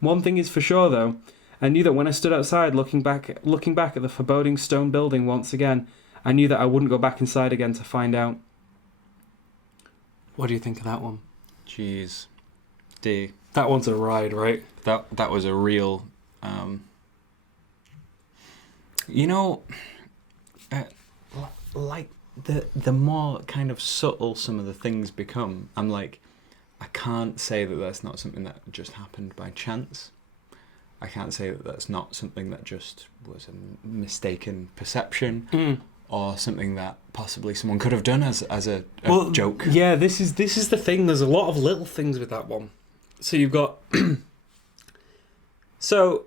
One thing is for sure, though. I knew that when I stood outside looking back at the foreboding stone building once again, I knew that I wouldn't go back inside again to find out. What do you think of that one? Jeez. D. That one's a ride, right? That was a real... like the more kind of subtle some of the things become, I'm like, I can't say that that's not something that just happened by chance. I can't say that that's not something that just was a mistaken perception or something that possibly someone could have done as a joke. Yeah, this is the thing. There's a lot of little things with that one. So you've got so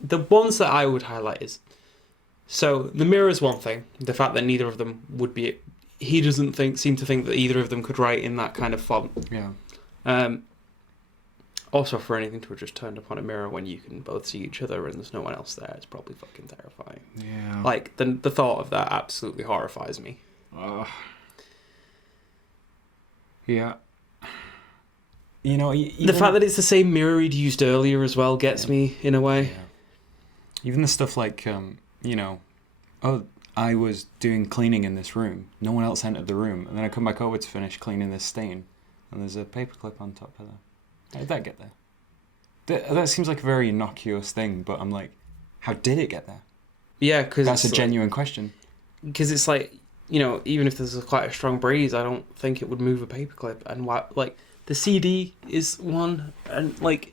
the ones that I would highlight is, so the mirror is one thing. The fact that neither of them would be, he doesn't seem to think that either of them could write in that kind of font. Yeah. Also, for anything to have just turned up on a mirror when you can both see each other and there's no one else there, it's probably fucking terrifying. Yeah. Like, the thought of that absolutely horrifies me. Yeah. You know, The fact that it's the same mirror he'd used earlier as well gets me, in a way. Yeah. Even the stuff like, you know, oh, I was doing cleaning in this room. No one else entered the room. And then I come back over to finish cleaning this stain. And there's a paperclip on top of that. How did that get there? That seems like a very innocuous thing, but I'm like, how did it get there? Yeah, because that's a genuine question. Because it's like, you know, even if there's quite a strong breeze, I don't think it would move a paperclip. And why, like, the CD is one, and like,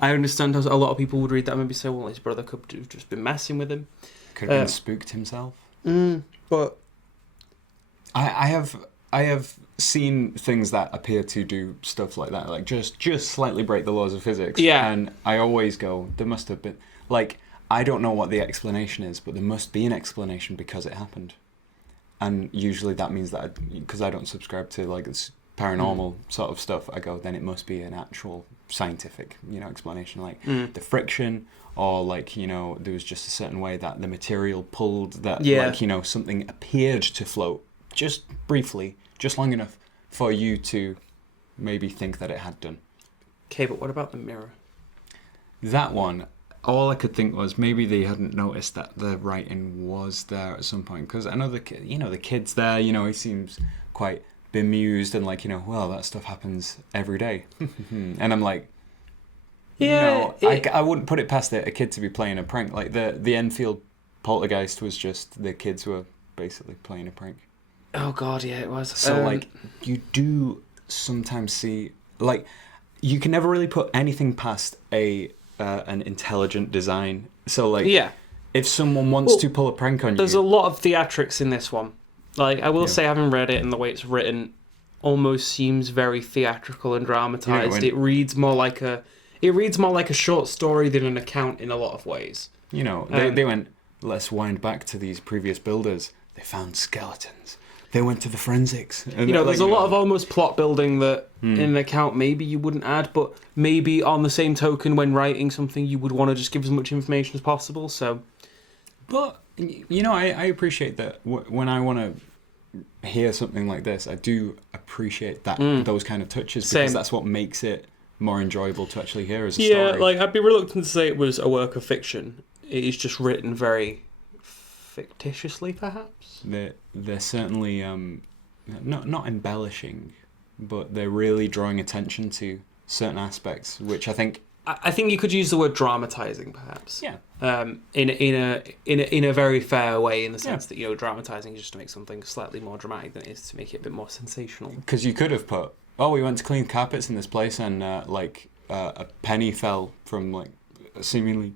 I understand how a lot of people would read that and maybe say, well, his brother could have just been messing with him. Could have been spooked himself. But I have seen things that appear to do stuff like that, like just slightly break the laws of physics. Yeah. And I always go, there must have been, like, I don't know what the explanation is, but there must be an explanation because it happened. And usually that means that, because I don't subscribe to like this paranormal sort of stuff, I go, then it must be an actual scientific, you know, explanation, like the friction, or like, you know, there was just a certain way that the material pulled that, like, you know, something appeared to float just briefly, just long enough for you to maybe think that it had done. Okay, but what about the mirror? That one, all I could think was maybe they hadn't noticed that the writing was there at some point, because I know the kid's there, you know, he seems quite bemused and like, you know, well, that stuff happens every day. And I'm like, yeah, you know, I wouldn't put it past a kid to be playing a prank. Like the Enfield poltergeist was just the kids were basically playing a prank. Oh god, yeah, it was. So like, you do sometimes see, like, you can never really put anything past an intelligent design. So like, yeah, if someone wants to pull a prank on you, there's a lot of theatrics in this one. Like, I will say, having read it and the way it's written, almost seems very theatrical and dramatized. It reads more like a short story than an account in a lot of ways. You know, they went, let's wind back to these previous builders. They found skeletons. They went to the forensics. And you know, there's a lot of almost plot building that in an account maybe you wouldn't add, but maybe on the same token, when writing something, you would want to just give as much information as possible. So, but you know, I appreciate that when I want to hear something like this, I do appreciate that those kind of touches, because that's what makes it more enjoyable to actually hear as a story. Yeah, like, I'd be reluctant to say it was a work of fiction. It is just written very fictitiously, perhaps. They're certainly not embellishing, but they're really drawing attention to certain aspects, which I think you could use the word dramatizing, perhaps. Yeah. In a very fair way, in the sense that, you know, dramatizing is just to make something slightly more dramatic than it is to make it a bit more sensational. Because you could have put, oh, we went to clean carpets in this place, and a penny fell from like seemingly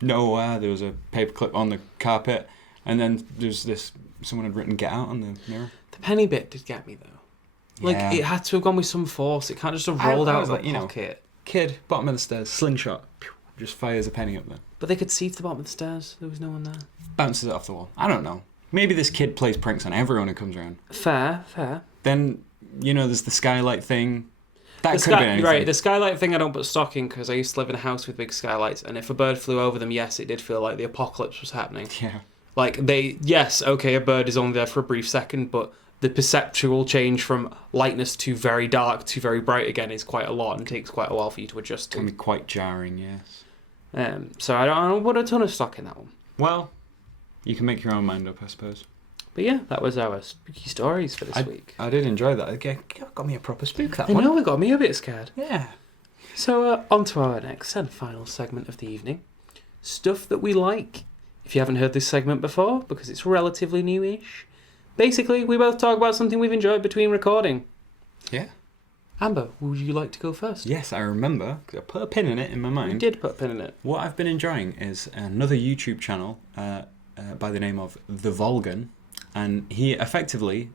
nowhere. There was a paperclip on the carpet, and then there's this. Someone had written "Get out" on the mirror. The penny bit did get me though. Like, it had to have gone with some force. It can't just have rolled out of a pocket. Kid, bottom of the stairs, slingshot, just fires a penny up there. But they could see to the bottom of the stairs. There was no one there. Bounces it off the wall. I don't know. Maybe this kid plays pranks on everyone who comes around. Fair. Then, you know, there's the skylight thing. That could have been anything. Right, the skylight thing I don't put stock in, because I used to live in a house with big skylights, and if a bird flew over them, yes, it did feel like the apocalypse was happening. Yeah. Like, a bird is only there for a brief second, but the perceptual change from lightness to very dark to very bright again is quite a lot and takes quite a while for you to adjust to. Can be quite jarring, yes. So I don't put a ton of stock in that one. Well, you can make your own mind up, I suppose. But yeah, that was our spooky stories for this week. I did enjoy that. It got me a proper spook, that one. I know, it got me a bit scared. Yeah. So on to our next and final segment of the evening. Stuff that we like if you haven't heard this segment before, because it's relatively newish, basically we both talk about something we've enjoyed between recording. Yeah. Amber, would you like to go first? Yes, I remember, 'cause I put a pin in it in my mind. You did put a pin in it. What I've been enjoying is another YouTube channel by the name of The Volgan, and he effectively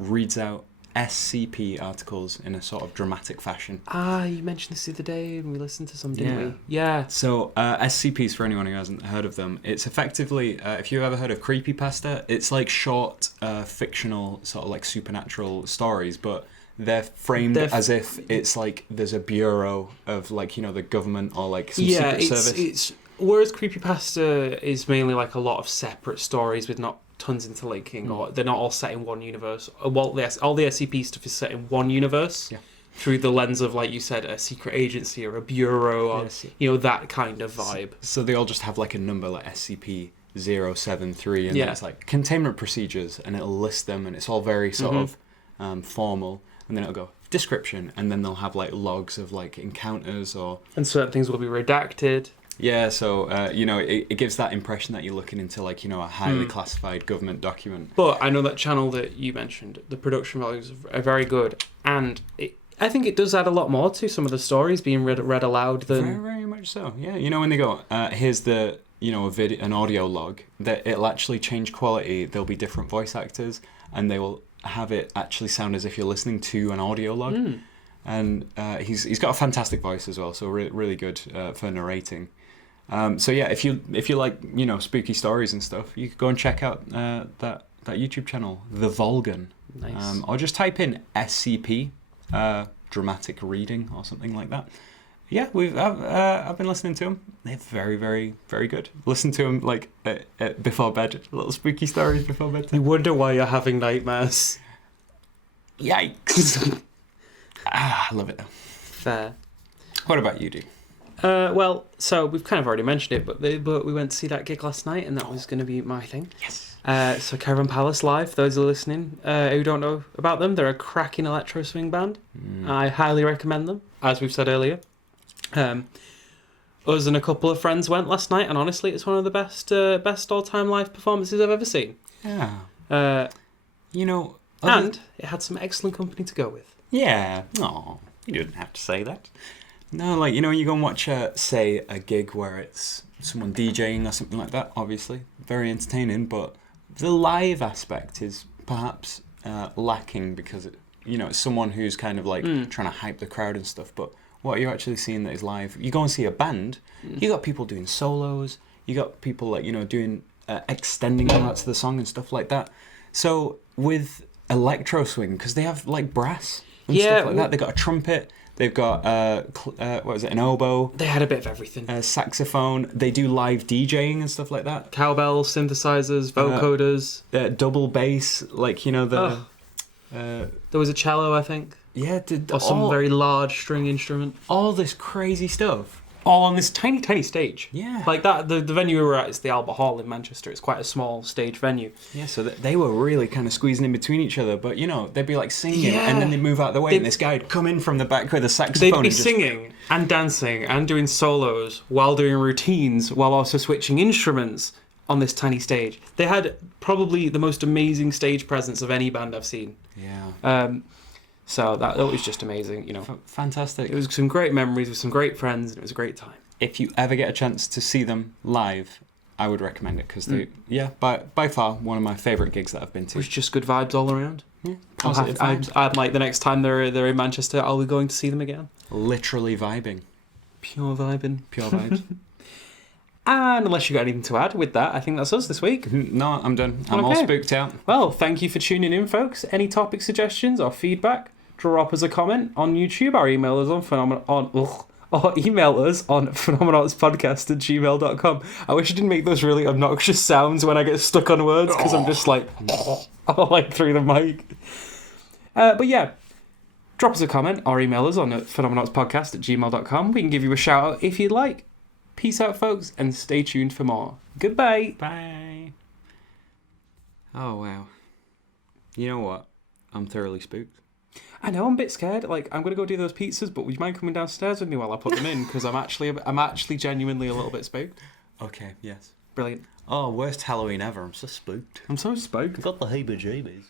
reads out SCP articles in a sort of dramatic fashion. You mentioned this the other day and we listened to some, didn't we? Yeah. So SCPs, for anyone who hasn't heard of them, it's effectively, if you've ever heard of creepypasta, it's like short fictional sort of like supernatural stories, but they're framed as if it's like there's a bureau of like, you know, the government or like some secret service. Whereas creepypasta is mainly like a lot of separate stories with not tons interlinking, or they're not all set in one universe. Well, all the SCP stuff is set in one universe through the lens of, like you said, a secret agency or a bureau or, you know, that kind of vibe. So they all just have like a number like SCP-073 and it's like containment procedures and it'll list them and it's all very sort of formal. And then it'll go description, and then they'll have like logs of like encounters and certain things will be redacted. Yeah, so you know, it gives that impression that you're looking into like, you know, a highly classified government document. But I know that channel that you mentioned, the production values are very good, and I think it does add a lot more to some of the stories being read aloud than very, very much so. Yeah, you know, when they go, here's the, you know, an audio log, that it'll actually change quality. There'll be different voice actors, and they will have it actually sound as if you're listening to an audio log. And he's got a fantastic voice as well, so really good for narrating. So yeah, if you like, you know, spooky stories and stuff, you could go and check out that YouTube channel, The Volgan. Nice. Or just type in SCP dramatic reading or something like that. Yeah, I've been listening to them. They're very, very, very good. Listen to them like before bed, little spooky stories before bed. You wonder why you're having nightmares. Yikes! I love it though. Fair. What about you, dude? Well, so we've kind of already mentioned it, but we went to see that gig last night, and that was going to be my thing. Yes. So Caravan Palace Live, those who are listening, who don't know about them, they're a cracking electro swing band. I highly recommend them, as we've said earlier. Us and a couple of friends went last night, and honestly, it's one of the best all-time live performances I've ever seen. Yeah. You know, and it had some excellent company to go with. Yeah. Oh, you didn't have to say that. No, like, you know, you go and watch, say, a gig where it's someone DJing or something like that, obviously. Very entertaining, but the live aspect is perhaps lacking because, you know, it's someone who's kind of like trying to hype the crowd and stuff, but what you're actually seeing that is live, you go and see a band, you got people doing solos, you got people, like, you know, doing extending parts of the song and stuff like that. So with electro swing, because they have, like, brass and stuff like that, they got a trumpet, they've got, what is it, an oboe. They had a bit of everything. Saxophone. They do live DJing and stuff like that. Cowbell, synthesizers, vocoders. Double bass, like, you know, there was a cello, I think. Yeah. Or some very large string instrument. All this crazy stuff. All on this tiny, tiny stage. Yeah. Like that, the venue we were at is the Albert Hall in Manchester. It's quite a small stage venue. Yeah, so they were really kind of squeezing in between each other. But, you know, they'd be like singing and then they'd move out of the way and this guy would come in from the back with a saxophone. They'd be singing and dancing and doing solos while doing routines while also switching instruments on this tiny stage. They had probably the most amazing stage presence of any band I've seen. Yeah. So that was just amazing, you know. Fantastic. It was some great memories with some great friends, and it was a great time. If you ever get a chance to see them live, I would recommend it because by far one of my favourite gigs that I've been to. It was just good vibes all around. Yeah, positive vibes. I'd like the next time they're in Manchester, I'll be going to see them again. Literally vibing. Pure vibing. Pure vibes. And unless you got anything to add with that, I think that's us this week. No, I'm done. I'm all spooked out. Well, thank you for tuning in, folks. Any topic suggestions or feedback, drop us a comment on YouTube or email us on phenomenautspodcast@gmail.com. I wish I didn't make those really obnoxious sounds when I get stuck on words because I'm just like like through the mic. But yeah, drop us a comment or email us on phenomenautspodcast@gmail.com. We can give you a shout out if you'd like. Peace out, folks, and stay tuned for more. Goodbye. Bye. Oh, wow. You know what? I'm thoroughly spooked. I know, I'm a bit scared. Like, I'm going to go do those pizzas, but would you mind coming downstairs with me while I put them in? Because I'm actually genuinely a little bit spooked. Okay, yes. Brilliant. Oh, worst Halloween ever. I'm so spooked. I'm so spooked. Got the heebie-jeebies.